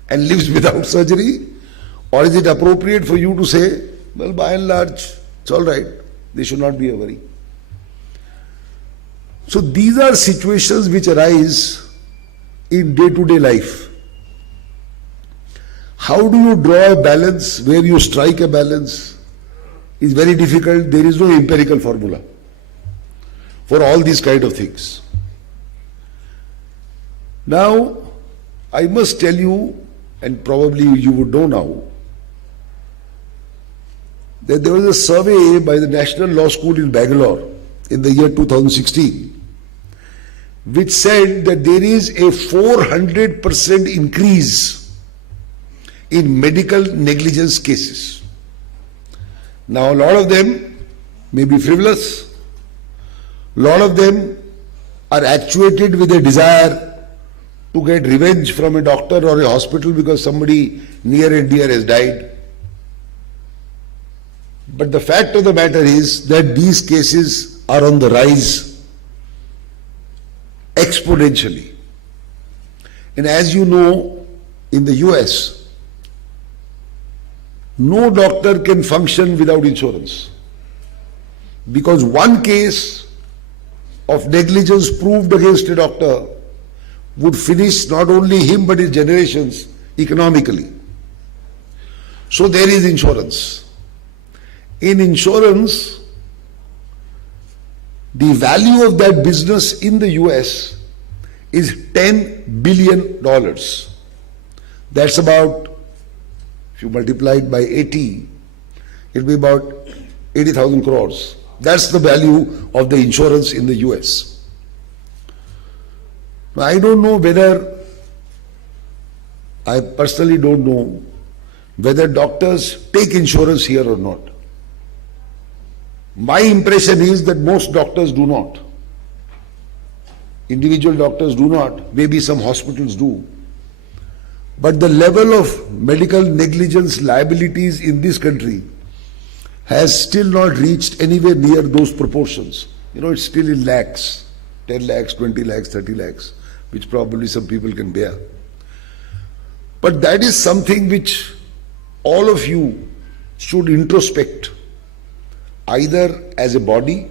and lives without surgery? Or is it appropriate for you to say, well, by and large, it's all right, there should not be a worry. So these are situations which arise in day-to-day life. How do you draw a balance? Where you strike a balance is very difficult. There is no empirical formula for all these kind of things. Now, I must tell you, and probably you would know now, that there was a survey by the National Law School in Bangalore in the year 2016, which said that there is a 400% increase in medical negligence cases. Now, a lot of them may be frivolous, a lot of them are actuated with a desire to get revenge from a doctor or a hospital because somebody near and dear has died. But the fact of the matter is that these cases are on the rise exponentially. And as you know, in the US, no doctor can function without insurance. Because one case of negligence proved against a doctor would finish not only him but his generations economically. So there is insurance. In insurance, the value of that business in the US is $10 billion. That's about, if you multiply it by 80, it'll be about 80,000 crores. That's the value of the insurance in the US. Now, I don't know whether, I personally don't know whether doctors take insurance here or not. My impression is that most doctors do not. Individual doctors do not. Maybe some hospitals do. But the level of medical negligence liabilities in this country has still not reached anywhere near those proportions. You know, it's still in lakhs, 10 lakhs, 20 lakhs, 30 lakhs, which probably some people can bear. But that is something which all of you should introspect, either as a body.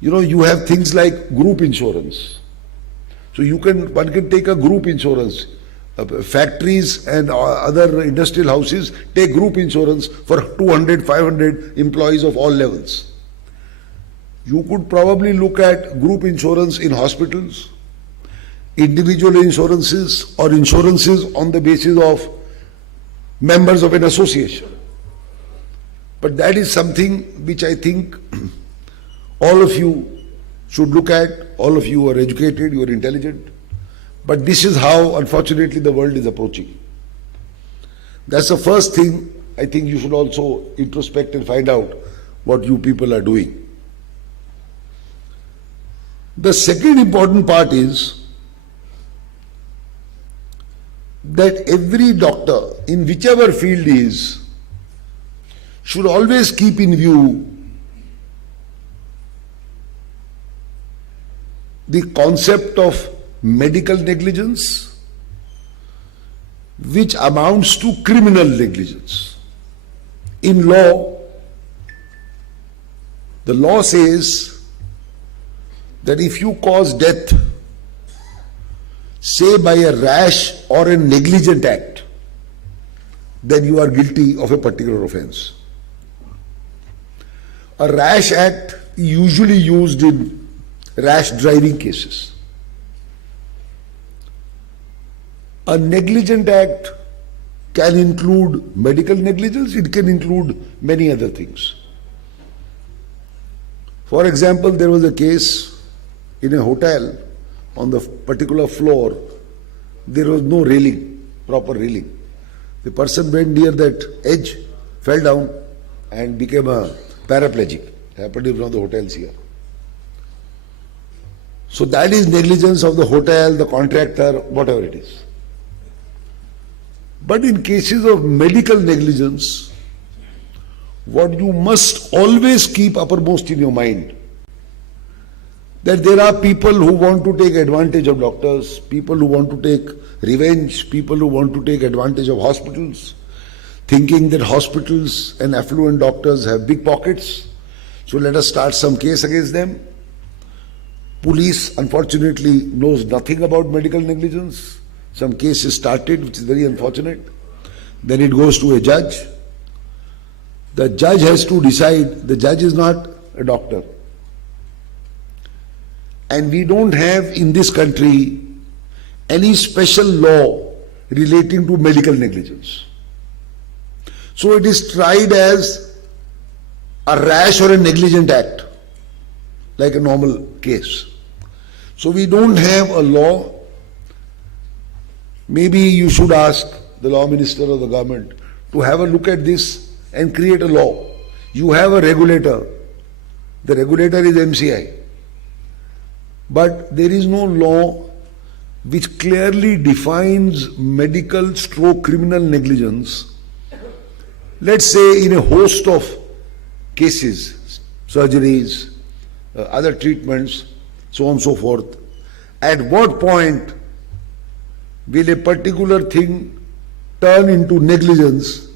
You know, you have things like group insurance. So one can take a group insurance. Factories and other industrial houses take group insurance for 200, 500 employees of all levels. You could probably look at group insurance in hospitals, individual insurances, or insurances on the basis of members of an association. But that is something which I think all of you should look at. All of you are educated, you are intelligent. But this is how, unfortunately, the world is approaching. That's the first thing I think you should also introspect and find out what you people are doing. The second important part is that every doctor, in whichever field he is, should always keep in view the concept of medical negligence which amounts to criminal negligence. In law, the law says that if you cause death, say by a rash or a negligent act, then you are guilty of a particular offense. A rash act is usually used in rash driving cases. A negligent act can include medical negligence, it can include many other things. For example, there was a case in a hotel on the particular floor, there was no railing, proper railing. The person went near that edge, fell down and became a paraplegic. Happened in one of the hotels here. So that is negligence of the hotel, the contractor, whatever it is. But in cases of medical negligence, what you must always keep uppermost in your mind, that there are people who want to take advantage of doctors, people who want to take revenge, people who want to take advantage of hospitals, thinking that hospitals and affluent doctors have big pockets, so let us start some case against them. Police, unfortunately, knows nothing about medical negligence. Some case is started, which is very unfortunate. Then it goes to a judge. The judge has to decide. The judge is not a doctor. And we don't have in this country any special law relating to medical negligence. So it is tried as a rash or a negligent act, like a normal case. So we don't have a law. Maybe you should ask the law minister or the government to have a look at this and create a law. You have a regulator. The regulator is MCI. But there is no law which clearly defines medical stroke criminal negligence. Let's say in a host of cases, surgeries, other treatments, so on and so forth, at what point will a particular thing turn into negligence,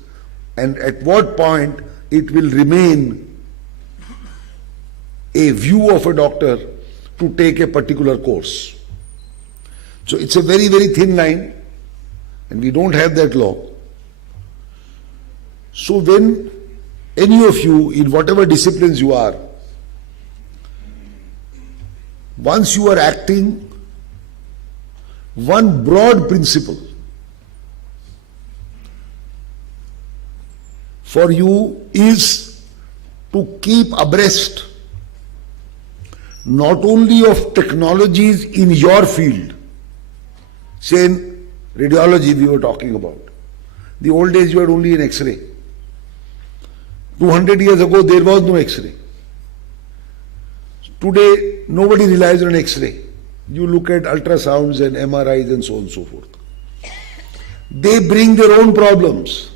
and at what point it will remain a view of a doctor to take a particular course. So it's a very, very thin line, and we don't have that law. So when any of you, in whatever disciplines you are, once you are acting, one broad principle for you is to keep abreast not only of technologies in your field, say in radiology we were talking about. The old days you had only an X-ray. 200 years ago there was no X-ray. Today nobody relies on X-ray. You look at ultrasounds and MRIs and so on and so forth. They bring their own problems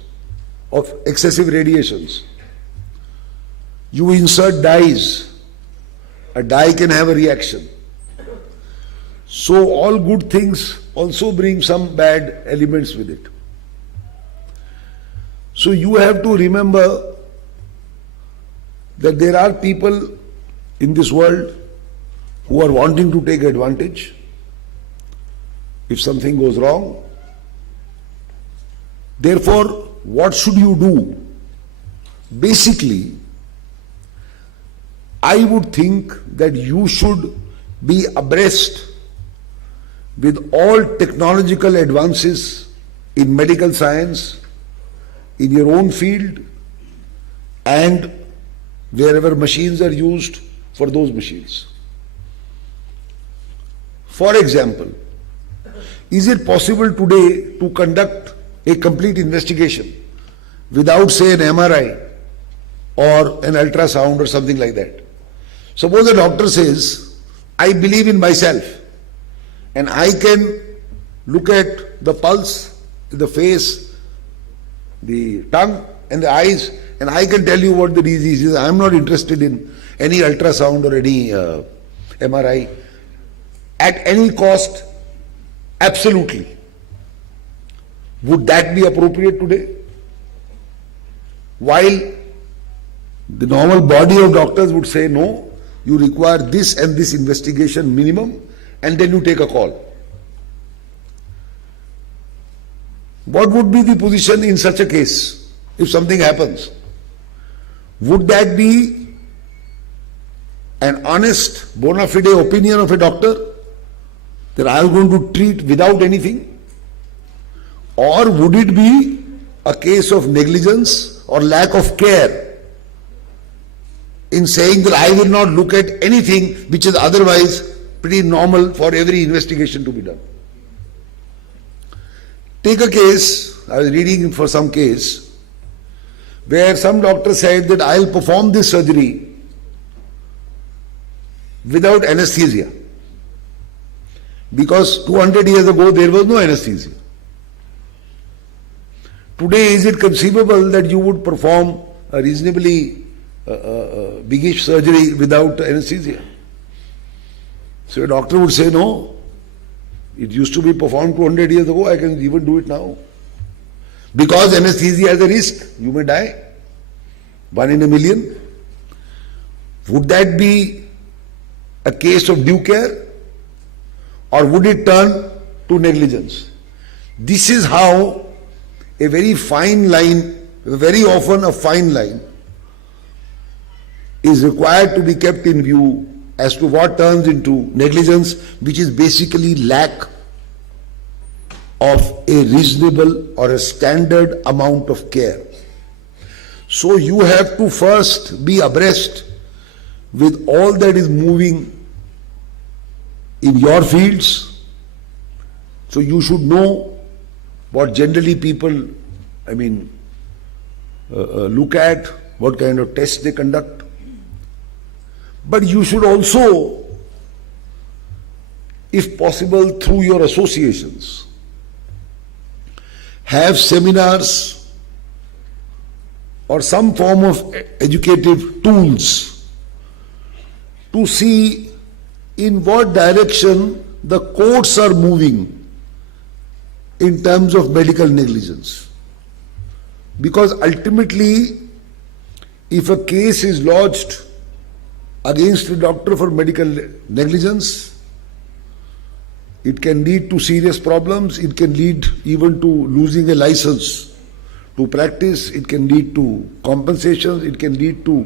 of excessive radiations. You insert dyes. A dye can have a reaction. So all good things also bring some bad elements with it. So you have to remember that there are people in this world who are wanting to take advantage if something goes wrong. Therefore, what should you do? Basically, I would think that you should be abreast with all technological advances in medical science, in your own field, and wherever machines are used for those machines. For example, is it possible today to conduct a complete investigation without, say, an MRI or an ultrasound or something like that? Suppose the doctor says, I believe in myself and I can look at the pulse, the face, the tongue and the eyes, and I can tell you what the disease is. I am not interested in any ultrasound or any MRI at any cost, absolutely. Would that be appropriate today? While the normal body of doctors would say, no, you require this and this investigation minimum, and then you take a call. What would be the position in such a case if something happens? Would that be an honest, bona fide opinion of a doctor that I am going to treat without anything? Or would it be a case of negligence or lack of care in saying that I will not look at anything which is otherwise pretty normal for every investigation to be done? Take a case, I was reading for some case, where some doctor said that I will perform this surgery without anesthesia. Because 200 years ago there was no anesthesia. Today, is it conceivable that you would perform a reasonably biggish surgery without anesthesia? So a doctor would say, no, it used to be performed 200 years ago, I can even do it now. Because anesthesia has a risk, you may die, 1 in a million. Would that be a case of due care? Or would it turn to negligence? This is how a very fine line, very often a fine line, is required to be kept in view as to what turns into negligence, which is basically lack of a reasonable or a standard amount of care. So you have to first be abreast with all that is moving in your fields. So you should know what generally people, look at, what kind of tests they conduct. But you should also, if possible, through your associations, have seminars or some form of educative tools to see in what direction the courts are moving in terms of medical negligence. Because ultimately, if a case is lodged against a doctor for medical negligence, it can lead to serious problems, it can lead even to losing a license to practice, it can lead to compensations, it can lead to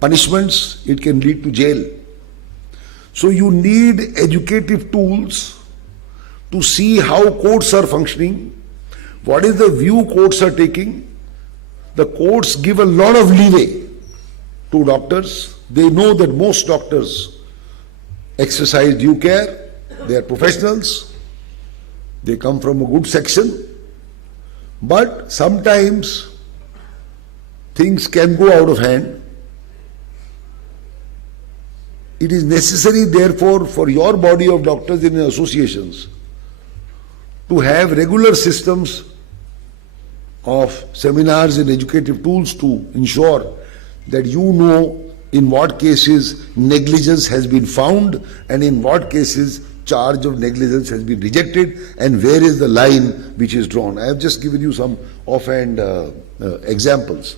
punishments, it can lead to jail. So you need educative tools to see how courts are functioning, what is the view courts are taking. The courts give a lot of leeway to doctors. They know that most doctors exercise due care, they are professionals, they come from a good section, but sometimes things can go out of hand. It is necessary, therefore, for your body of doctors in associations to have regular systems of seminars and educative tools to ensure that you know in what cases negligence has been found and in what cases charge of negligence has been rejected and where is the line which is drawn. I have just given you some offhand examples.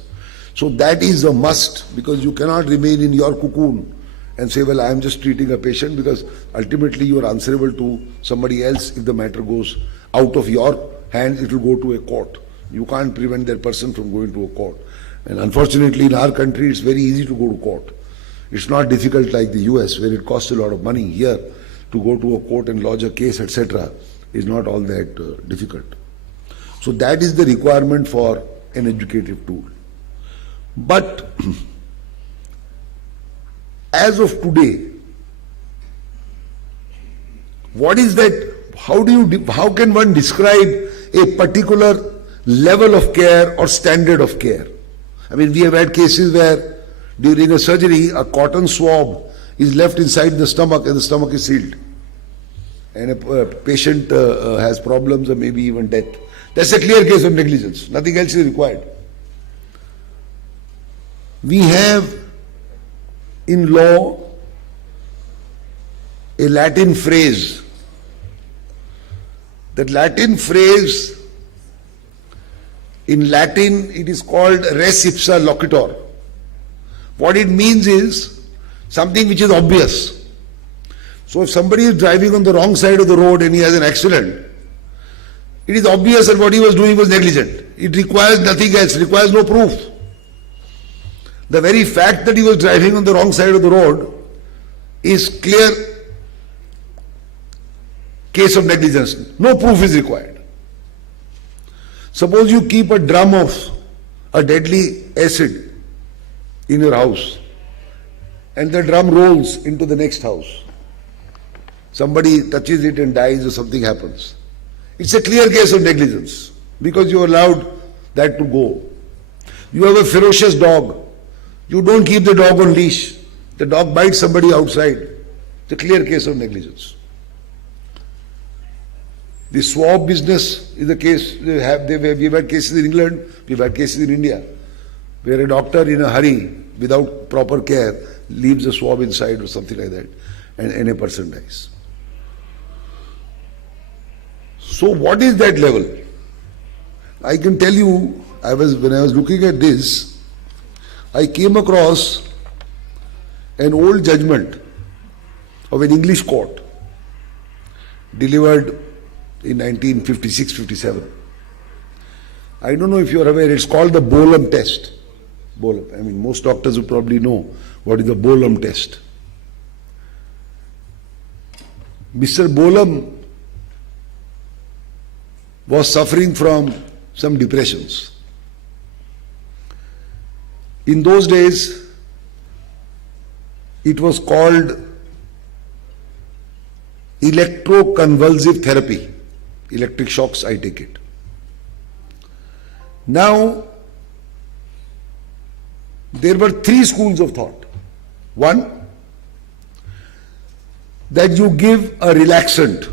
So that is a must, because you cannot remain in your cocoon and say, well, I am just treating a patient, because ultimately you are answerable to somebody else. If the matter goes out of your hands, it will go to a court. You can't prevent that person from going to a court. And unfortunately in our country it's very easy to go to court. It's not difficult like the US, where it costs a lot of money. Here, to go to a court and lodge a case, etc., is not all that difficult. So that is the requirement for an educative tool. But as of today, what is that? How can one describe a particular level of care or standard of care? I mean, we have had cases where during a surgery, a cotton swab is left inside the stomach and the stomach is sealed. And a patient has problems or maybe even death. That's a clear case of negligence. Nothing else is required. We have in law a Latin phrase. That Latin phrase In Latin, it is called res ipsa loquitur. What it means is something which is obvious. So if somebody is driving on the wrong side of the road and he has an accident, it is obvious that what he was doing was negligent. It requires nothing else, requires no proof. The very fact that he was driving on the wrong side of the road is clear case of negligence. No proof is required. Suppose you keep a drum of a deadly acid in your house and the drum rolls into the next house. Somebody touches it and dies or something happens. It's a clear case of negligence because you allowed that to go. You have a ferocious dog. You don't keep the dog on leash. The dog bites somebody outside. It's a clear case of negligence. The swab business is a case. We've had cases in England, we've had cases in India, where a doctor in a hurry, without proper care, leaves a swab inside or something like that, and a person dies. So what is that level? I can tell you, when I was looking at this, I came across an old judgment of an English court delivered in 1956-57. I don't know if you are aware, it's called the Bolam test. Bolam. I mean, most doctors would probably know what is the Bolam test. Mr. Bolam was suffering from some depressions. In those days, it was called electroconvulsive therapy. Electric shocks, I take it. Now, there were three schools of thought. One, that you give a relaxant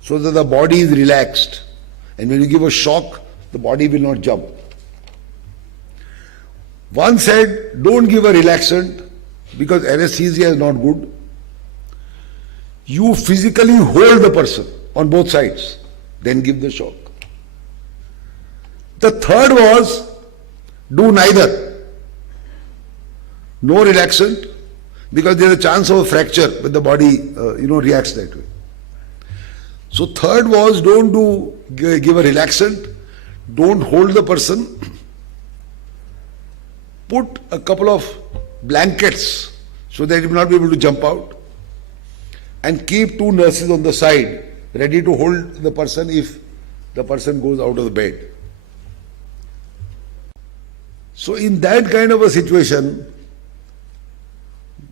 so that the body is relaxed, and when you give a shock, the body will not jump. One said, don't give a relaxant because anesthesia is not good. You physically hold the person on both sides, then give the shock. The third was, do neither. No relaxant, because there is a chance of a fracture when the body reacts that way. So third was, don't give a relaxant, don't hold the person, put a couple of blankets so that he will not be able to jump out, and keep two nurses on the side ready to hold the person if the person goes out of the bed. So in that kind of a situation,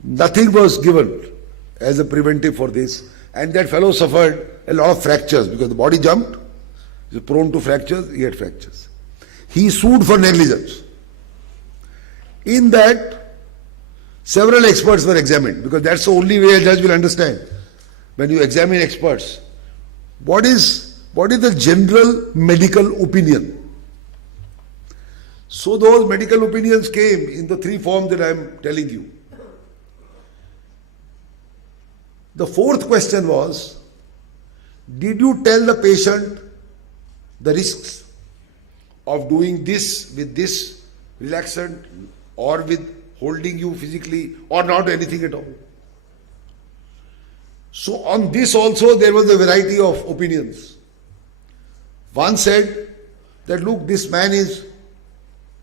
nothing was given as a preventive for this, and that fellow suffered a lot of fractures because the body jumped, he was prone to fractures, he had fractures. He sued for negligence. In that, several experts were examined because that's the only way a judge will understand. When you examine experts, what is the general medical opinion? So those medical opinions came in the three forms that I am telling you. The fourth question was, did you tell the patient the risks of doing this with this relaxant or with holding you physically or not anything at all? So on this also there was a variety of opinions. One said that look, this man is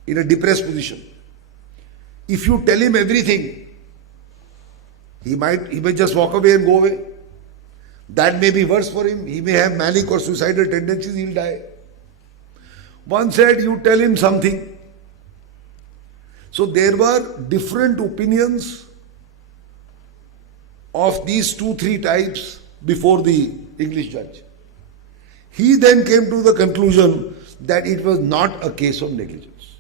in a depressed position. If you tell him everything, he may just walk away and go away. That may be worse for him. He may have manic or suicidal tendencies, he'll die. One said you tell him something. So there were different opinions of these 2-3 types before the English judge. He then came to the conclusion that it was not a case of negligence.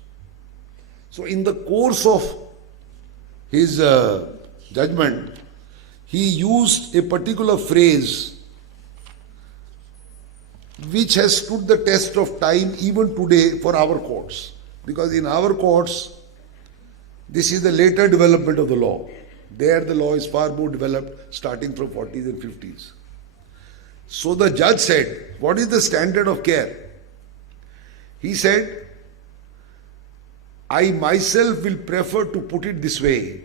So in the course of his judgment, he used a particular phrase which has stood the test of time even today for our courts. Because in our courts, this is the later development of the law. There the law is far more developed, starting from 40s and 50s. So the judge said, what is the standard of care? He said, I myself will prefer to put it this way,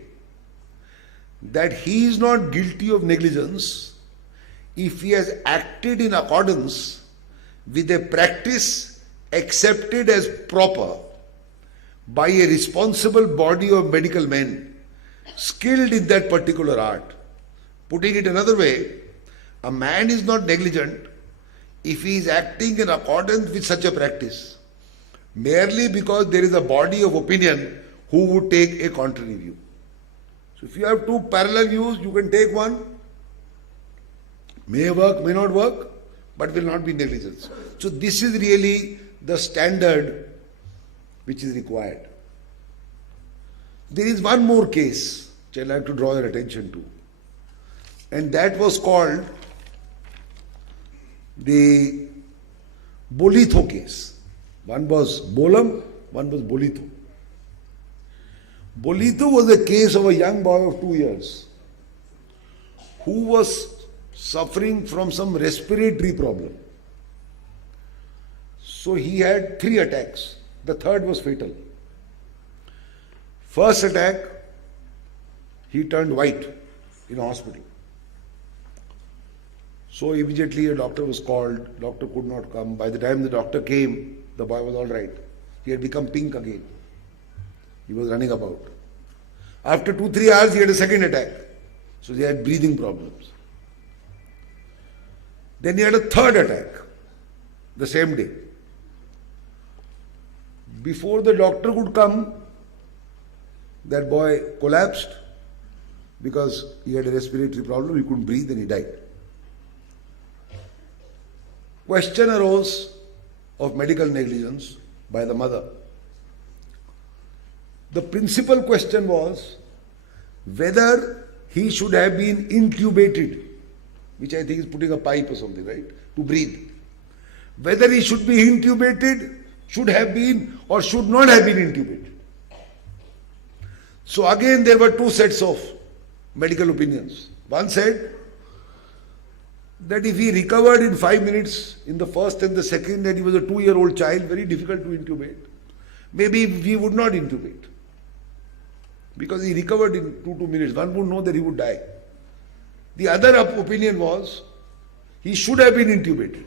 that he is not guilty of negligence if he has acted in accordance with a practice accepted as proper by a responsible body of medical men skilled in that particular art. Putting it another way, a man is not negligent if he is acting in accordance with such a practice, merely because there is a body of opinion who would take a contrary view. So if you have two parallel views, you can take one, may work, may not work, but will not be negligence. So this is really the standard which is required. There is one more case which I'd like to draw your attention to, and that was called the Bolitho case. One was Bolam, one was Bolitho. Bolitho was a case of a young boy of 2 years who was suffering from some respiratory problem. So he had 3 attacks. The third was fatal. First attack, he turned white in a hospital. So immediately a doctor was called. Doctor could not come. By the time the doctor came, the boy was all right. He had become pink again. He was running about. After 2-3 hours, he had a second attack. So he had breathing problems. Then he had a third attack the same day. Before the doctor could come, that boy collapsed because he had a respiratory problem, he couldn't breathe and he died. Question arose of medical negligence by the mother. The principal question was whether he should have been intubated, which I think is putting a pipe or something, right, to breathe. Whether he should be intubated, should have been or should not have been intubated. So again there were 2 sets of medical opinions. One said that if he recovered in 5 minutes in the first and the second, and he was a 2-year-old child, very difficult to intubate. Maybe we would not intubate. Because he recovered in 2 minutes. One would know that he would die. The other opinion was he should have been intubated.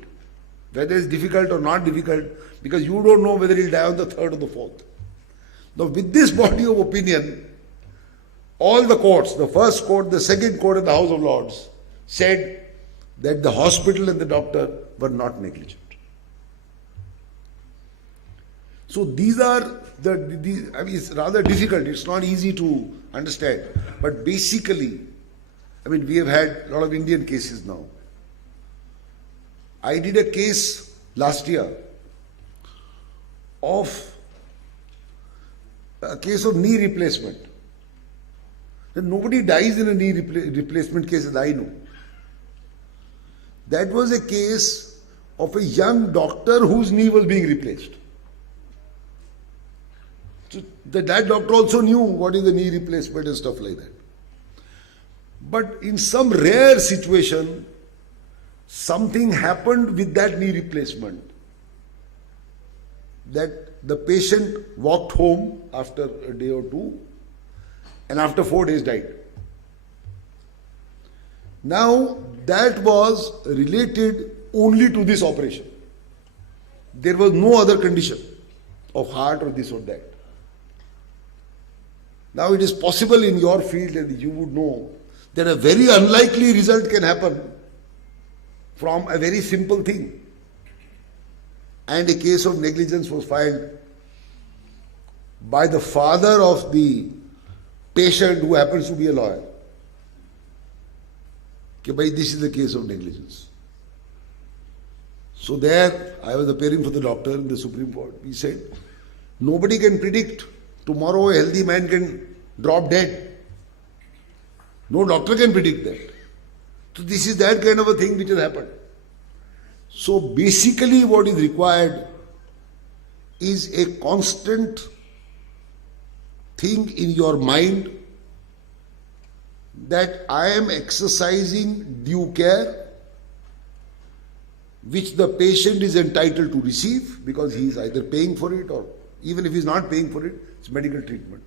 Whether it's difficult or not difficult, because you don't know whether he'll die on the 3rd or the 4th. Now with this body of opinion, all the courts, the first court, the second court and the House of Lords, said that the hospital and the doctor were not negligent. So these are it's rather difficult, it's not easy to understand. But basically, we have had a lot of Indian cases now. I did a case last year of a case of knee replacement. And nobody dies in a knee replacement case as I know. That was a case of a young doctor whose knee was being replaced. So that doctor also knew what is the knee replacement and stuff like that. But in some rare situation, something happened with that knee replacement that the patient walked home after a day or 2 and after 4 days died. Now that was related only to this operation. There was no other condition of heart or this or that. Now it is possible in your field, and you would know, that a very unlikely result can happen from a very simple thing. And a case of negligence was filed by the father of the patient, who happens to be a lawyer. Okay, bhai, this is the case of negligence. So there, I was appearing for the doctor in the Supreme Court. He said, nobody can predict tomorrow a healthy man can drop dead. No doctor can predict that. So this is that kind of a thing which has happened. So basically what is required is a constant thing in your mind that I am exercising due care which the patient is entitled to receive because he is either paying for it or even if he is not paying for it, it's medical treatment.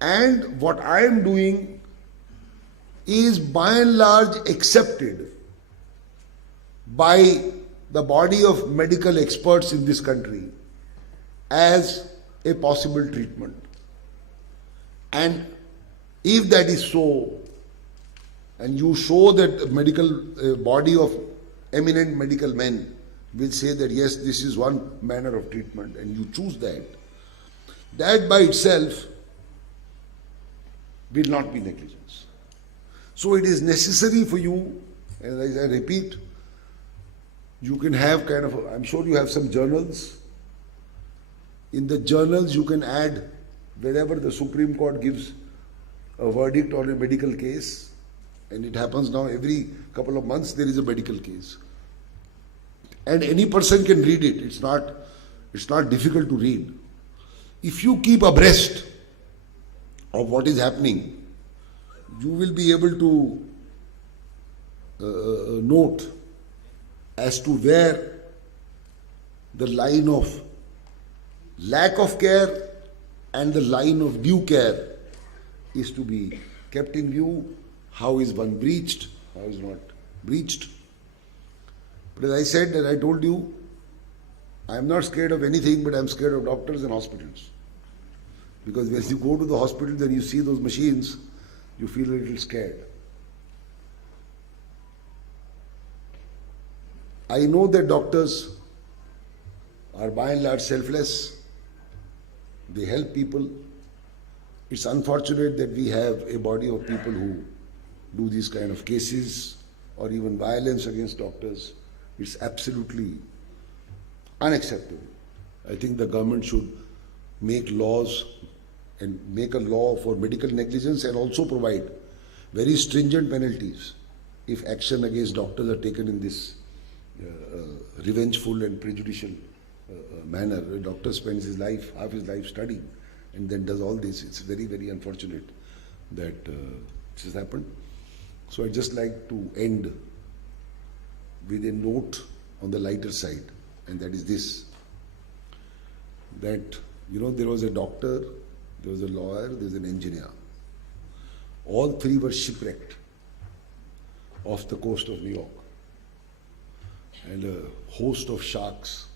And what I am doing is by and large accepted by the body of medical experts in this country as a possible treatment. And if that is so, and you show that medical body of eminent medical men will say that yes, this is one manner of treatment, and you choose that, that by itself will not be negligence. So it is necessary for you, and as I repeat, you can have kind of, I'm sure you have some journals. In the journals you can add wherever the Supreme Court gives a verdict on a medical case, and it happens now every couple of months there is a medical case. And any person can read it, it's not difficult to read. If you keep abreast of what is happening, you will be able to note as to where the line of lack of care and the line of due care is to be kept in view. How is one breached, how is not breached. But as I said and I told you, I am not scared of anything, but I am scared of doctors and hospitals. Because when you go to the hospitals and you see those machines, you feel a little scared. I know that doctors are by and large selfless. They help people. It's unfortunate that we have a body of people who do these kind of cases or even violence against doctors. It's absolutely unacceptable. I think the government should make laws and make a law for medical negligence and also provide very stringent penalties if action against doctors are taken in this revengeful and prejudicial manner. A doctor spends his life, half his life studying and then does all this. It's very, very unfortunate that this has happened. So I'd just like to end with a note on the lighter side, and that is this, that there was a doctor, there was a lawyer, there was an engineer. All three were shipwrecked off the coast of New York, and a host of sharks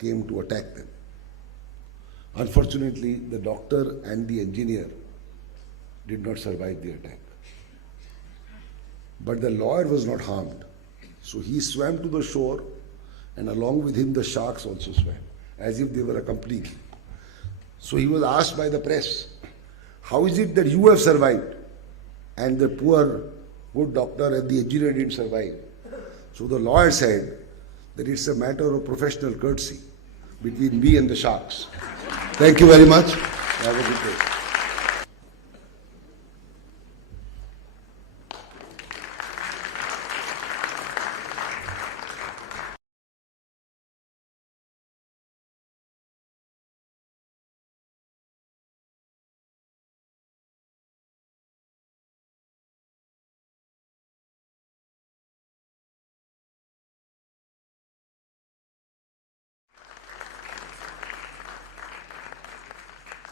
came to attack them. Unfortunately, the doctor and the engineer did not survive the attack. But the lawyer was not harmed. So he swam to the shore, and along with him the sharks also swam, as if they were accompanying him. So he was asked by the press, how is it that you have survived and the poor good doctor and the engineer didn't survive? So the lawyer said that it's a matter of professional courtesy between me and the sharks. Thank you very much. Have a good day.